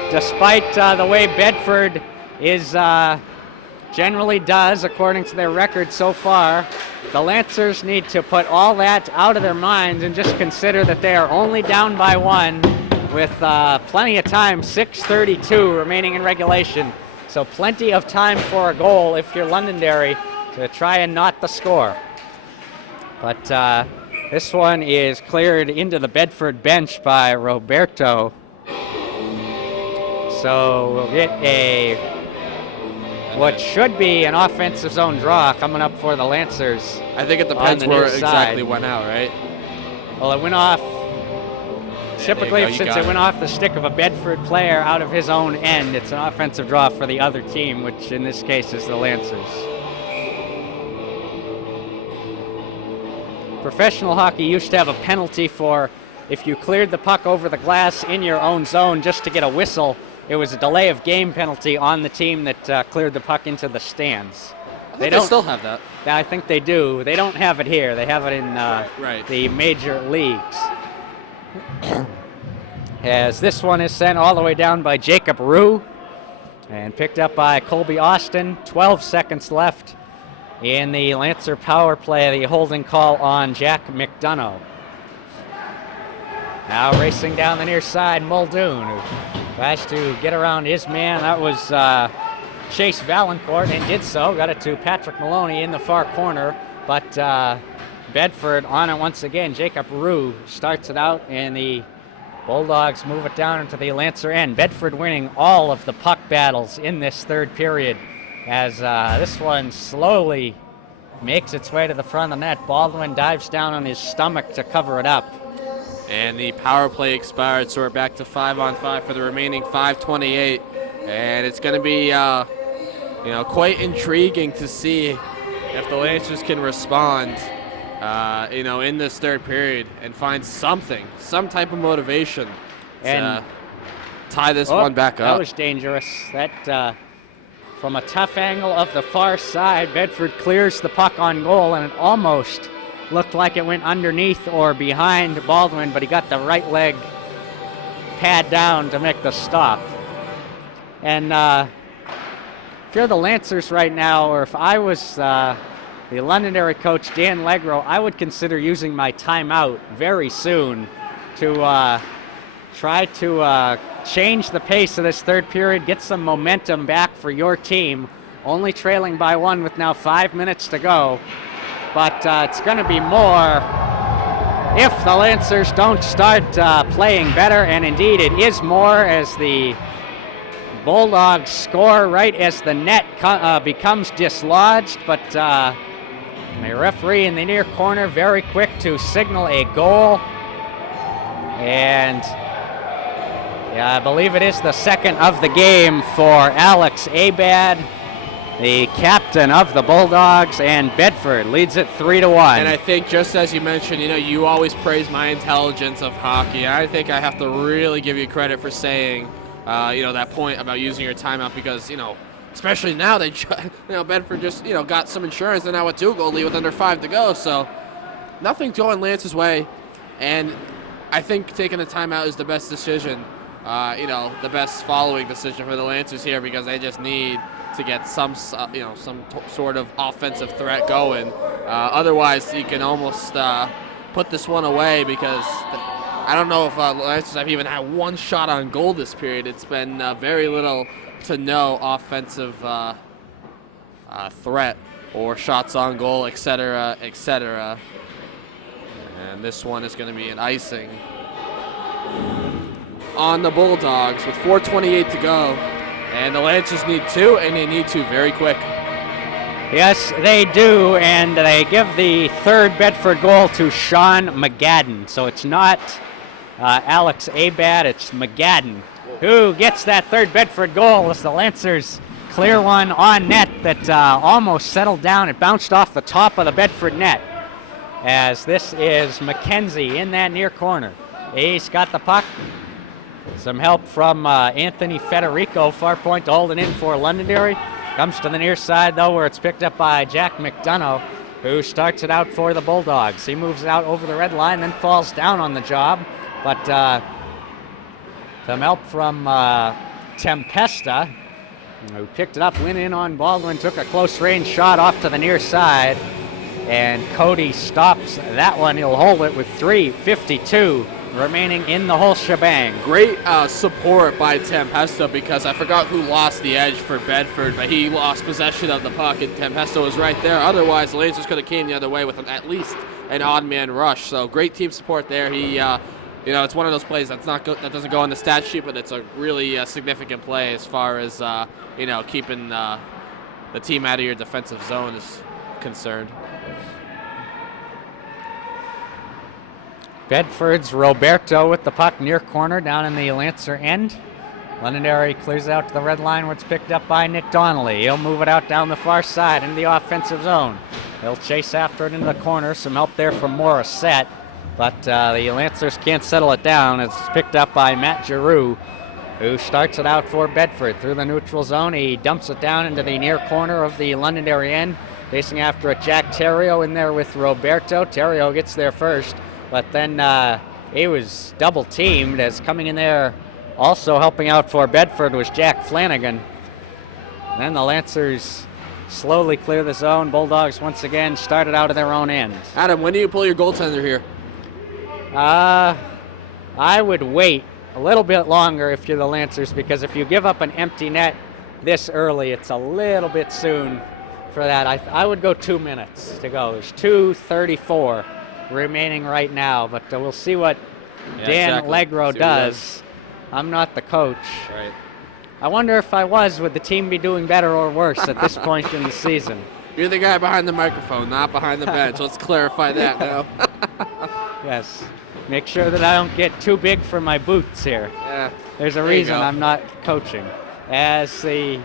despite the way Bedford is generally does according to their record so far, the Lancers need to put all that out of their minds and just consider that they are only down by one with plenty of time, 6:32 remaining in regulation. So plenty of time for a goal if you're Londonderry to try and knot the score. But this one is cleared into the Bedford bench by Roberto. So we'll get what should be an offensive zone draw coming up for the Lancers. I think it depends where it exactly went out, right? Well, it went off, typically since it went off the stick of a Bedford player out of his own end, it's an offensive draw for the other team, which in this case is the Lancers. Professional hockey used to have a penalty for if you cleared the puck over the glass in your own zone just to get a whistle. It was a delay of game penalty on the team that cleared the puck into the stands. They still have that. I think they do. They don't have it here. They have it in the major leagues. As this one is sent all the way down by Jacob Rue and picked up by Colby Austin. 12 seconds left in the Lancer power play. The holding call on Jack McDonough. Now racing down the near side, Muldoon, who tries to get around his man. That was Chase Valancourt, and did so. Got it to Patrick Maloney in the far corner, but Bedford on it once again. Jacob Rue starts it out, and the Bulldogs move it down into the Lancer end. Bedford winning all of the puck battles in this third period, as this one slowly makes its way to the front of the net. Baldwin dives down on his stomach to cover it up. And the power play expired, so we're back to 5-on-5 for the remaining 5:28. And it's going to be, quite intriguing to see if the Lancers can respond, in this third period and find some type of motivation to tie this one back up. That was dangerous. That, from a tough angle of the far side, Bedford clears the puck on goal, and it almost looked like it went underneath or behind Baldwin, but he got the right leg pad down to make the stop. And if you're the Lancers right now, or if I was the Londonderry coach, Dan Legro, I would consider using my timeout very soon to try to change the pace of this third period, get some momentum back for your team, only trailing by one with now 5 minutes to go. But it's going to be more if the Lancers don't start playing better, and indeed it is more as the Bulldogs score right as the net becomes dislodged, but the referee in the near corner very quick to signal a goal. And I believe it is the second of the game for Alex Abad, the captain of the Bulldogs, and Bedford leads it 3-1. And I think, just as you mentioned, you always praise my intelligence of hockey. I think I have to really give you credit for saying, that point about using your timeout, because, especially now they, Bedford just, got some insurance, and now a 2-goal lead with under 5 to go. So nothing going Lance's way, and I think taking the timeout is the best decision. the best following decision for the Lancers here, because they just need to get some sort of offensive threat going. Otherwise, you can almost put this one away, because I don't know if the Lancers have even had one shot on goal this period. It's been very little to no offensive threat or shots on goal, etc., etc. And this one is going to be an icing on the Bulldogs with 4:28 to go. And the Lancers need two, and they need two very quick. Yes, they do, and they give the third Bedford goal to Sean McGadden. So it's not Alex Abad, it's McGadden who gets that third Bedford goal as the Lancers clear one on net that almost settled down. It bounced off the top of the Bedford net, as this is McKenzie in that near corner. He's got the puck. Some help from Anthony Federico, far point to hold it in for Londonderry. Comes to the near side, though, where it's picked up by Jack McDonough, who starts it out for the Bulldogs. He moves it out over the red line, then falls down on the job. But some help from Tempesta, who picked it up, went in on Baldwin, took a close-range shot off to the near side, and Cody stops that one. He'll hold it with 3:52 remaining in the whole shebang. Great support by Tempesta, because I forgot who lost the edge for Bedford, but he lost possession of the puck, and Tempesta was right there. Otherwise, the Lancers could have came the other way with at least an odd man rush. So great team support there. He, it's one of those plays that doesn't go on the stat sheet, but it's a really significant play as far as keeping the team out of your defensive zone is concerned. Bedford's Roberto with the puck near corner down in the Lancer end. Londonderry clears out to the red line where it's picked up by Nick Donnelly. He'll move it out down the far side into the offensive zone. He'll chase after it into the corner. Some help there from Morissette, but the Lancers can't settle it down. It's picked up by Matt Giroux, who starts it out for Bedford through the neutral zone. He dumps it down into the near corner of the Londonderry end. Chasing after it, Jack Terrio in there with Roberto. Terrio gets there first. But then he was double-teamed, as coming in there also helping out for Bedford was Jack Flanagan. And then the Lancers slowly clear the zone. Bulldogs once again started out of their own end. Adam, when do you pull your goaltender here? I would wait a little bit longer if you're the Lancers, because if you give up an empty net this early, it's a little bit soon for that. I would go 2 minutes to go. There's 2:34 remaining right now, but we'll see what Dan Legro does. I'm not the coach. Right. I wonder if I was, would the team be doing better or worse at this point in the season? You're the guy behind the microphone, not behind the bench. Let's clarify that now. Yes. Make sure that I don't get too big for my boots here. Yeah. There's a reason I'm not coaching. As the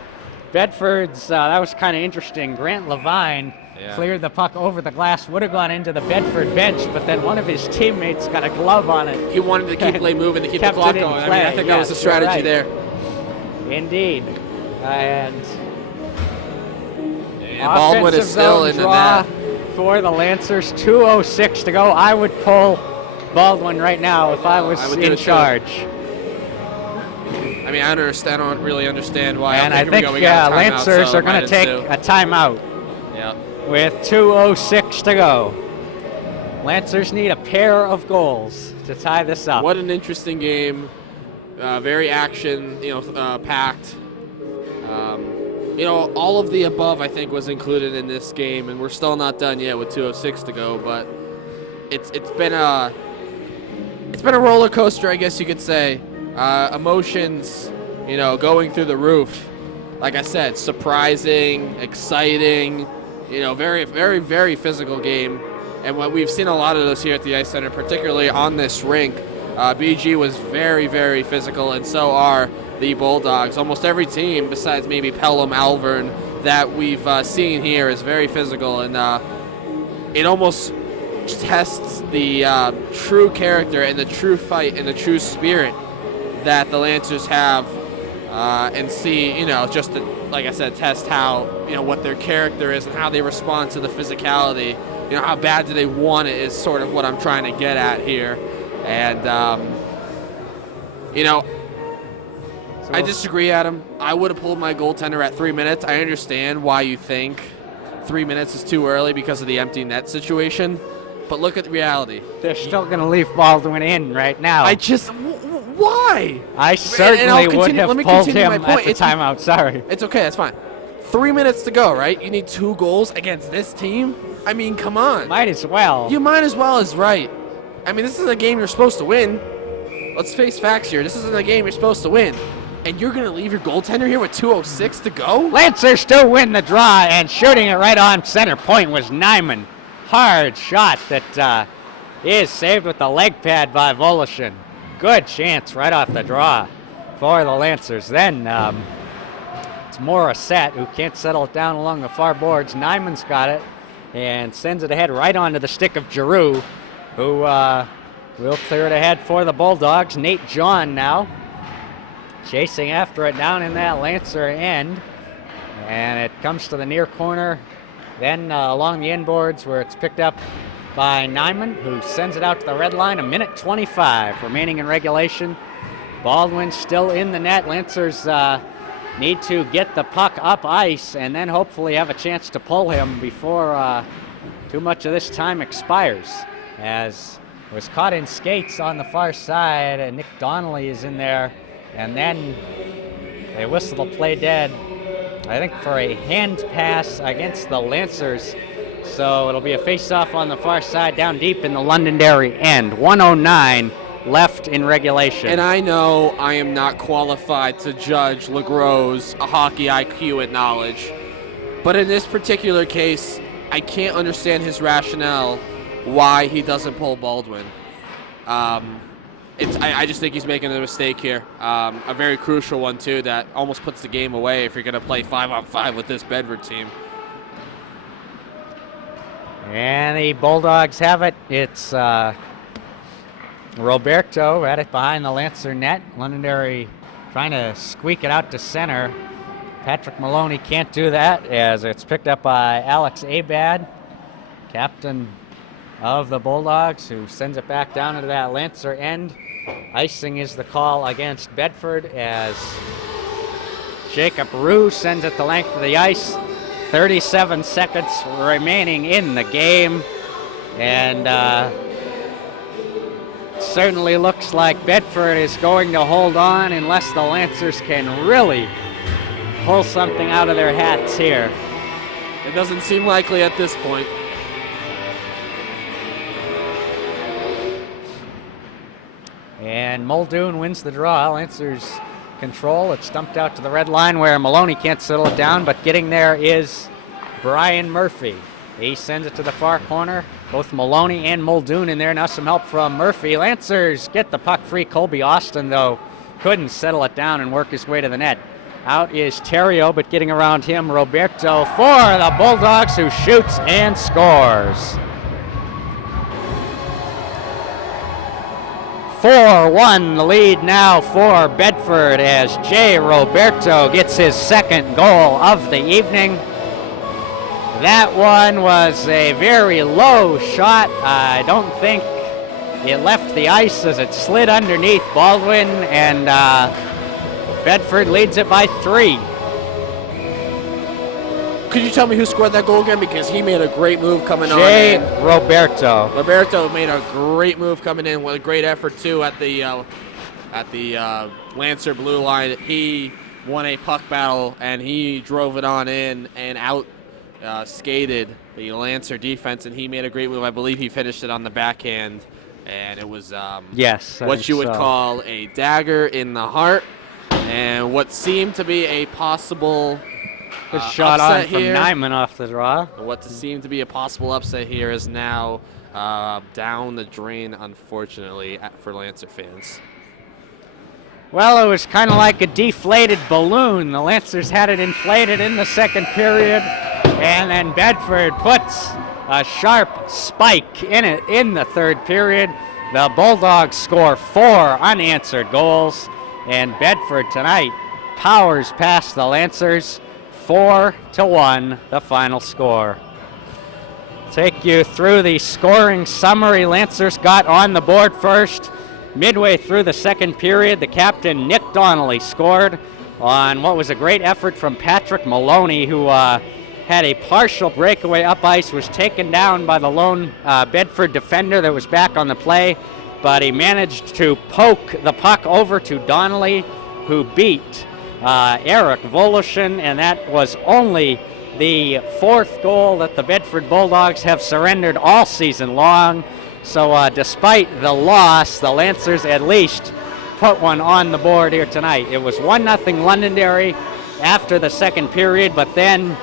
Bedford's, that was kind of interesting. Grant Levine cleared the puck over the glass, would have gone into the Bedford bench, but then one of his teammates got a glove on it. He wanted to keep play moving, to keep the clock going. I think that was the strategy there. Indeed. And Baldwin is still in the net. For the Lancers, 2:06 to go. I would pull Baldwin right now if I was in charge. I mean, I don't really understand why. And I think Lancers are going to take a timeout. Yeah. With 2:06 to go. Lancers need a pair of goals to tie this up. What an interesting game. Very action, packed. All of the above, I think, was included in this game, and we're still not done yet with 2:06 to go. But it's been a roller coaster, I guess you could say. Emotions, going through the roof. Like I said, surprising, exciting. Very, very, very physical game. And what we've seen a lot of those here at the Ice Center, particularly on this rink. BG was very, very physical, and so are the Bulldogs. Almost every team, besides maybe Pelham, Malvern, that we've seen here is very physical, and it almost tests the true character and the true fight and the true spirit that the Lancers have, and see, just to, like I said, test how, what their character is and how they respond to the physicality. How bad do they want it is sort of what I'm trying to get at here. And, I disagree, Adam. I would have pulled my goaltender at 3 minutes. I understand why you think 3 minutes is too early because of the empty net situation, but look at the reality. They're still going to leave Baldwin in right now. Why? I certainly would have pulled him at the timeout. Sorry. It's okay. That's fine. 3 minutes to go, right? You need 2 goals against this team? I mean, come on. Might as well. You might as well is right. I mean, this is a game you're supposed to win. Let's face facts here. This isn't a game you're supposed to win. And you're going to leave your goaltender here with 2:06 to go? Lancers still win the draw, and shooting it right on center point was Nyman. Hard shot that is saved with the leg pad by Voloshin. Good chance right off the draw for the Lancers. Then it's Morissette who can't settle it down along the far boards. Nyman's got it and sends it ahead right onto the stick of Giroux, who will clear it ahead for the Bulldogs. Nate John now chasing after it down in that Lancer end, and it comes to the near corner, then along the inboards where it's picked up by Nyman, who sends it out to the red line. 1:25 remaining in regulation. Baldwin still in the net. Lancers need to get the puck up ice and then hopefully have a chance to pull him before too much of this time expires, as was caught in skates on the far side, and Nick Donnelly is in there, and then they whistle the play dead, I think, for a hand pass against the Lancers. So it'll be a face-off on the far side down deep in the Londonderry end. 1:09 left in regulation. And I know I am not qualified to judge LeGros' hockey IQ and knowledge, but in this particular case, I can't understand his rationale why he doesn't pull Baldwin. I just think he's making a mistake here. A very crucial one, too, that almost puts the game away if you're going to play 5-on-5 with this Bedford team. And the Bulldogs have it. It's Roberto at it behind the Lancer net. Londonderry trying to squeak it out to center. Patrick Maloney can't do that, as it's picked up by Alex Abad, captain of the Bulldogs, who sends it back down into that Lancer end. Icing is the call against Bedford, as Jacob Roux sends it the length of the ice. 37 seconds remaining in the game, and certainly looks like Bedford is going to hold on unless the Lancers can really pull something out of their hats here. It doesn't seem likely at this point. And Muldoon wins the draw. Lancers control. It's dumped out to the red line where Maloney can't settle it down, but getting there is Brian Murphy. He sends it to the far corner. Both Maloney and Muldoon in there. Now some help from Murphy. Lancers get the puck free. Colby Austin, though, couldn't settle it down and work his way to the net. Out is Terrio, but getting around him, Roberto for the Bulldogs, who shoots and scores. 4-1 the lead now for Bedford, as Jay Roberto gets his second goal of the evening. That one was a very low shot. I don't think it left the ice as it slid underneath Baldwin, and Bedford leads it by 3. Could you tell me who scored that goal again? Because he made a great move coming on in. Jay Roberto. Roberto made a great move coming in with a great effort, too, at the Lancer blue line. He won a puck battle, and he drove it on in and out skated the Lancer defense, and he made a great move. I believe he finished it on the backhand, and it was what you would call a dagger in the heart, and what seemed to be a possible Good shot on from Nyman off the draw. What seemed to be a possible upset here is now down the drain, unfortunately, for Lancer fans. Well, it was kind of like a deflated balloon. The Lancers had it inflated in the second period, and then Bedford puts a sharp spike in it in the third period. The Bulldogs score 4 unanswered goals, and Bedford tonight powers past the Lancers. 4-1, the final score. Take you through the scoring summary. Lancers got on the board first. Midway through the second period, the captain, Nick Donnelly scored on what was a great effort from Patrick Maloney, who had a partial breakaway up ice, was taken down by the lone Bedford defender that was back on the play, but he managed to poke the puck over to Donnelly, who beat Eric Voloshin, and that was only the 4th goal that the Bedford Bulldogs have surrendered all season long. So despite the loss, the Lancers at least put one on the board here tonight. It was 1-0 Londonderry after the second period, but then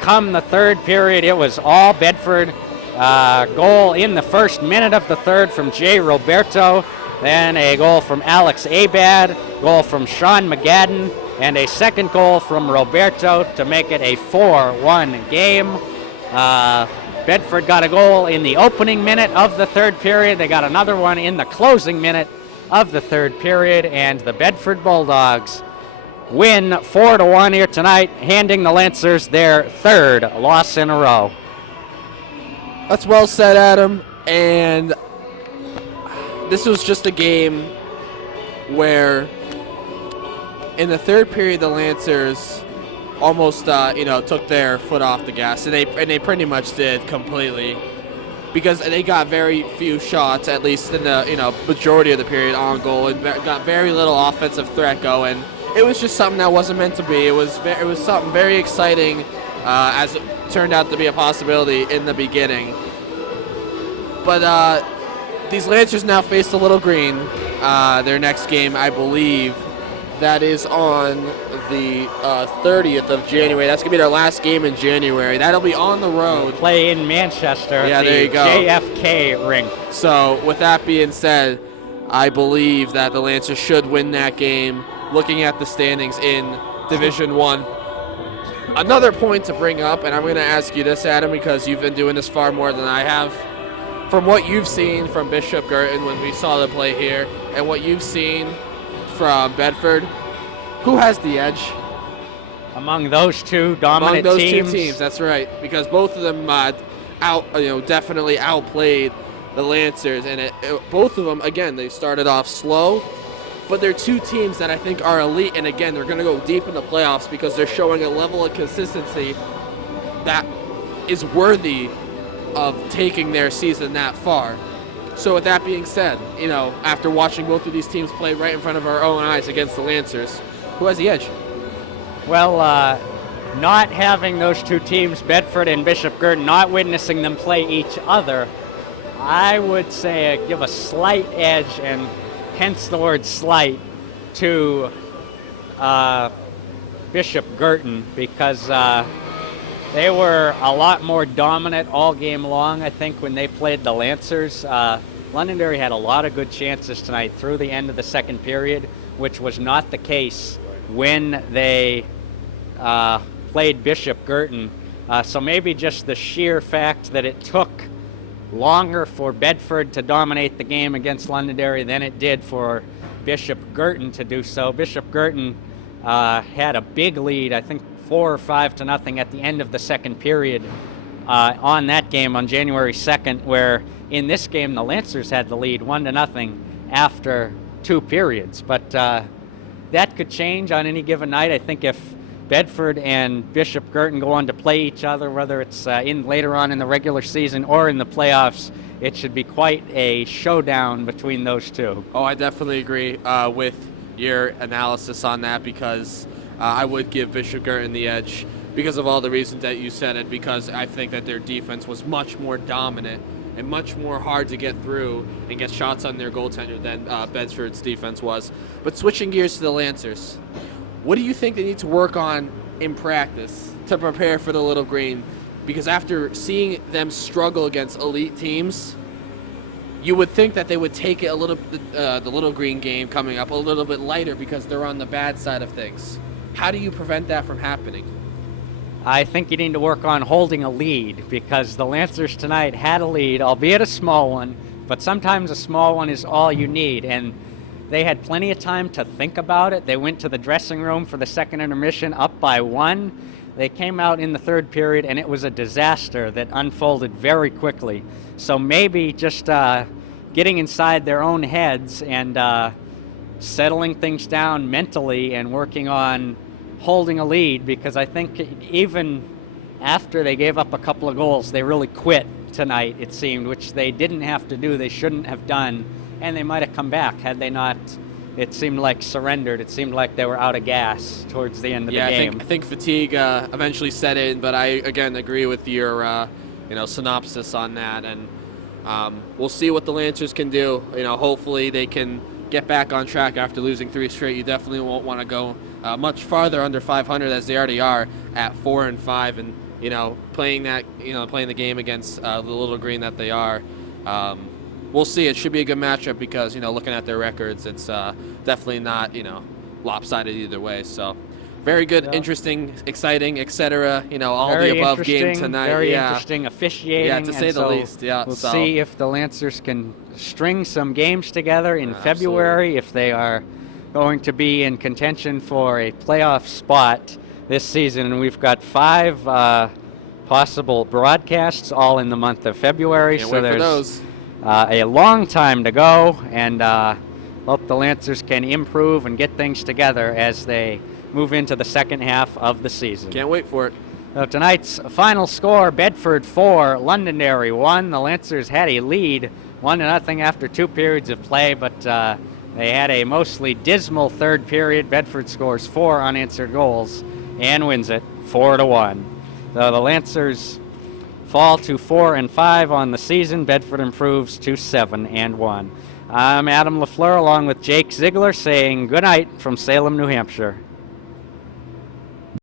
come the third period, it was all Bedford. Goal in the first minute of the third from Jay Roberto, then a goal from Alex Abad, goal from Sean McGadden, and a second goal from Roberto to make it a 4-1 game. Bedford got a goal in the opening minute of the third period. They got another one in the closing minute of the third period, and the Bedford Bulldogs win 4-1 here tonight, handing the Lancers their 3rd loss in a row. That's well said, Adam. And this was just a game where in the third period the Lancers almost took their foot off the gas, and they pretty much did completely, because they got very few shots, at least in the majority of the period, on goal, and got very little offensive threat going. It was just something that wasn't meant to be. It was something very exciting, as it turned out to be a possibility in the beginning. But these Lancers now face the Little Green, their next game, I believe. That is on the 30th of January. That's going to be their last game in January. That'll be on the road. Play in Manchester, yeah, at the there you go. JFK rink. So with that being said, I believe that the Lancers should win that game, looking at the standings in Division 1. Another point to bring up, and I'm going to ask you this, Adam, because you've been doing this far more than I have. From what you've seen from Bishop Girton when we saw them play here, and what you've seen from Bedford, who has the edge? Among those two dominant Among those teams. two teams, that's right. Because both of them definitely outplayed the Lancers, and both of them, again, they started off slow, but they're two teams that I think are elite, and again, they're going to go deep in the playoffs because they're showing a level of consistency that is worthy of taking their season that far. So with that being said, after watching both of these teams play right in front of our own eyes against the Lancers, who has the edge? Well, not having those two teams, Bedford and Bishop Girton, not witnessing them play each other, I would say give a slight edge, and hence the word slight, to Bishop Girton, because they were a lot more dominant all game long, I think, when they played the Lancers. Londonderry had a lot of good chances tonight through the end of the second period, which was not the case when they played Bishop Girton. So maybe just the sheer fact that it took longer for Bedford to dominate the game against Londonderry than it did for Bishop Girton to do so. Bishop Girton had a big lead, I think 4 or 5-0 at the end of the second period on that game on January 2nd, where in this game the Lancers had the lead 1-0 after 2 periods. But that could change on any given night. I think if Bedford and Bishop Girton go on to play each other, whether it's later on in the regular season or in the playoffs, it should be quite a showdown between those two. Oh, I definitely agree with your analysis on that, because I would give Bishop Girton the edge because of all the reasons that you said it, because I think that their defense was much more dominant and much more hard to get through and get shots on their goaltender than Bedford's defense was. But switching gears to the Lancers, what do you think they need to work on in practice to prepare for the Little Green? Because after seeing them struggle against elite teams, you would think that they would take it the Little Green game coming up a little bit lighter because they're on the bad side of things. How do you prevent that from happening? I think you need to work on holding a lead, because the Lancers tonight had a lead, albeit a small one, but sometimes a small one is all you need, and they had plenty of time to think about it. They went to the dressing room for the second intermission up by 1. They came out in the third period, and it was a disaster that unfolded very quickly. So maybe just getting inside their own heads and settling things down mentally and working on holding a lead, because I think even after they gave up a couple of goals, they really quit tonight, it seemed, which they didn't have to do, they shouldn't have done, and they might have come back had they not, it seemed like, surrendered. It seemed like they were out of gas towards the end of the game. I think fatigue eventually set in, but I, again, agree with your synopsis on that, and we'll see what the Lancers can do. Hopefully they can get back on track after losing 3 straight. You definitely won't want to go much farther under 500 as they already are at 4-5, and playing the game against the Little Green that they are. We'll see. It should be a good matchup because looking at their records, it's definitely not lopsided either way. So very good, interesting, exciting, etc. All very the above game tonight. Very interesting officiating. To say the least. Yeah. We'll see if the Lancers can string some games together in February, if they are going to be in contention for a playoff spot this season. And we've got 5 possible broadcasts all in the month of February. Can't wait for those. A long time to go, and hope the Lancers can improve and get things together as they move into the second half of the season. Can't wait for it. So tonight's final score, Bedford 4, Londonderry 1. The Lancers had a lead 1-0 after 2 periods of play, but they had a mostly dismal third period. Bedford scores 4 unanswered goals and wins it 4-1. So the Lancers fall to 4-5 on the season. Bedford improves to 7-1. I'm Adam LaFleur along with Jake Ziegler saying good night from Salem, New Hampshire.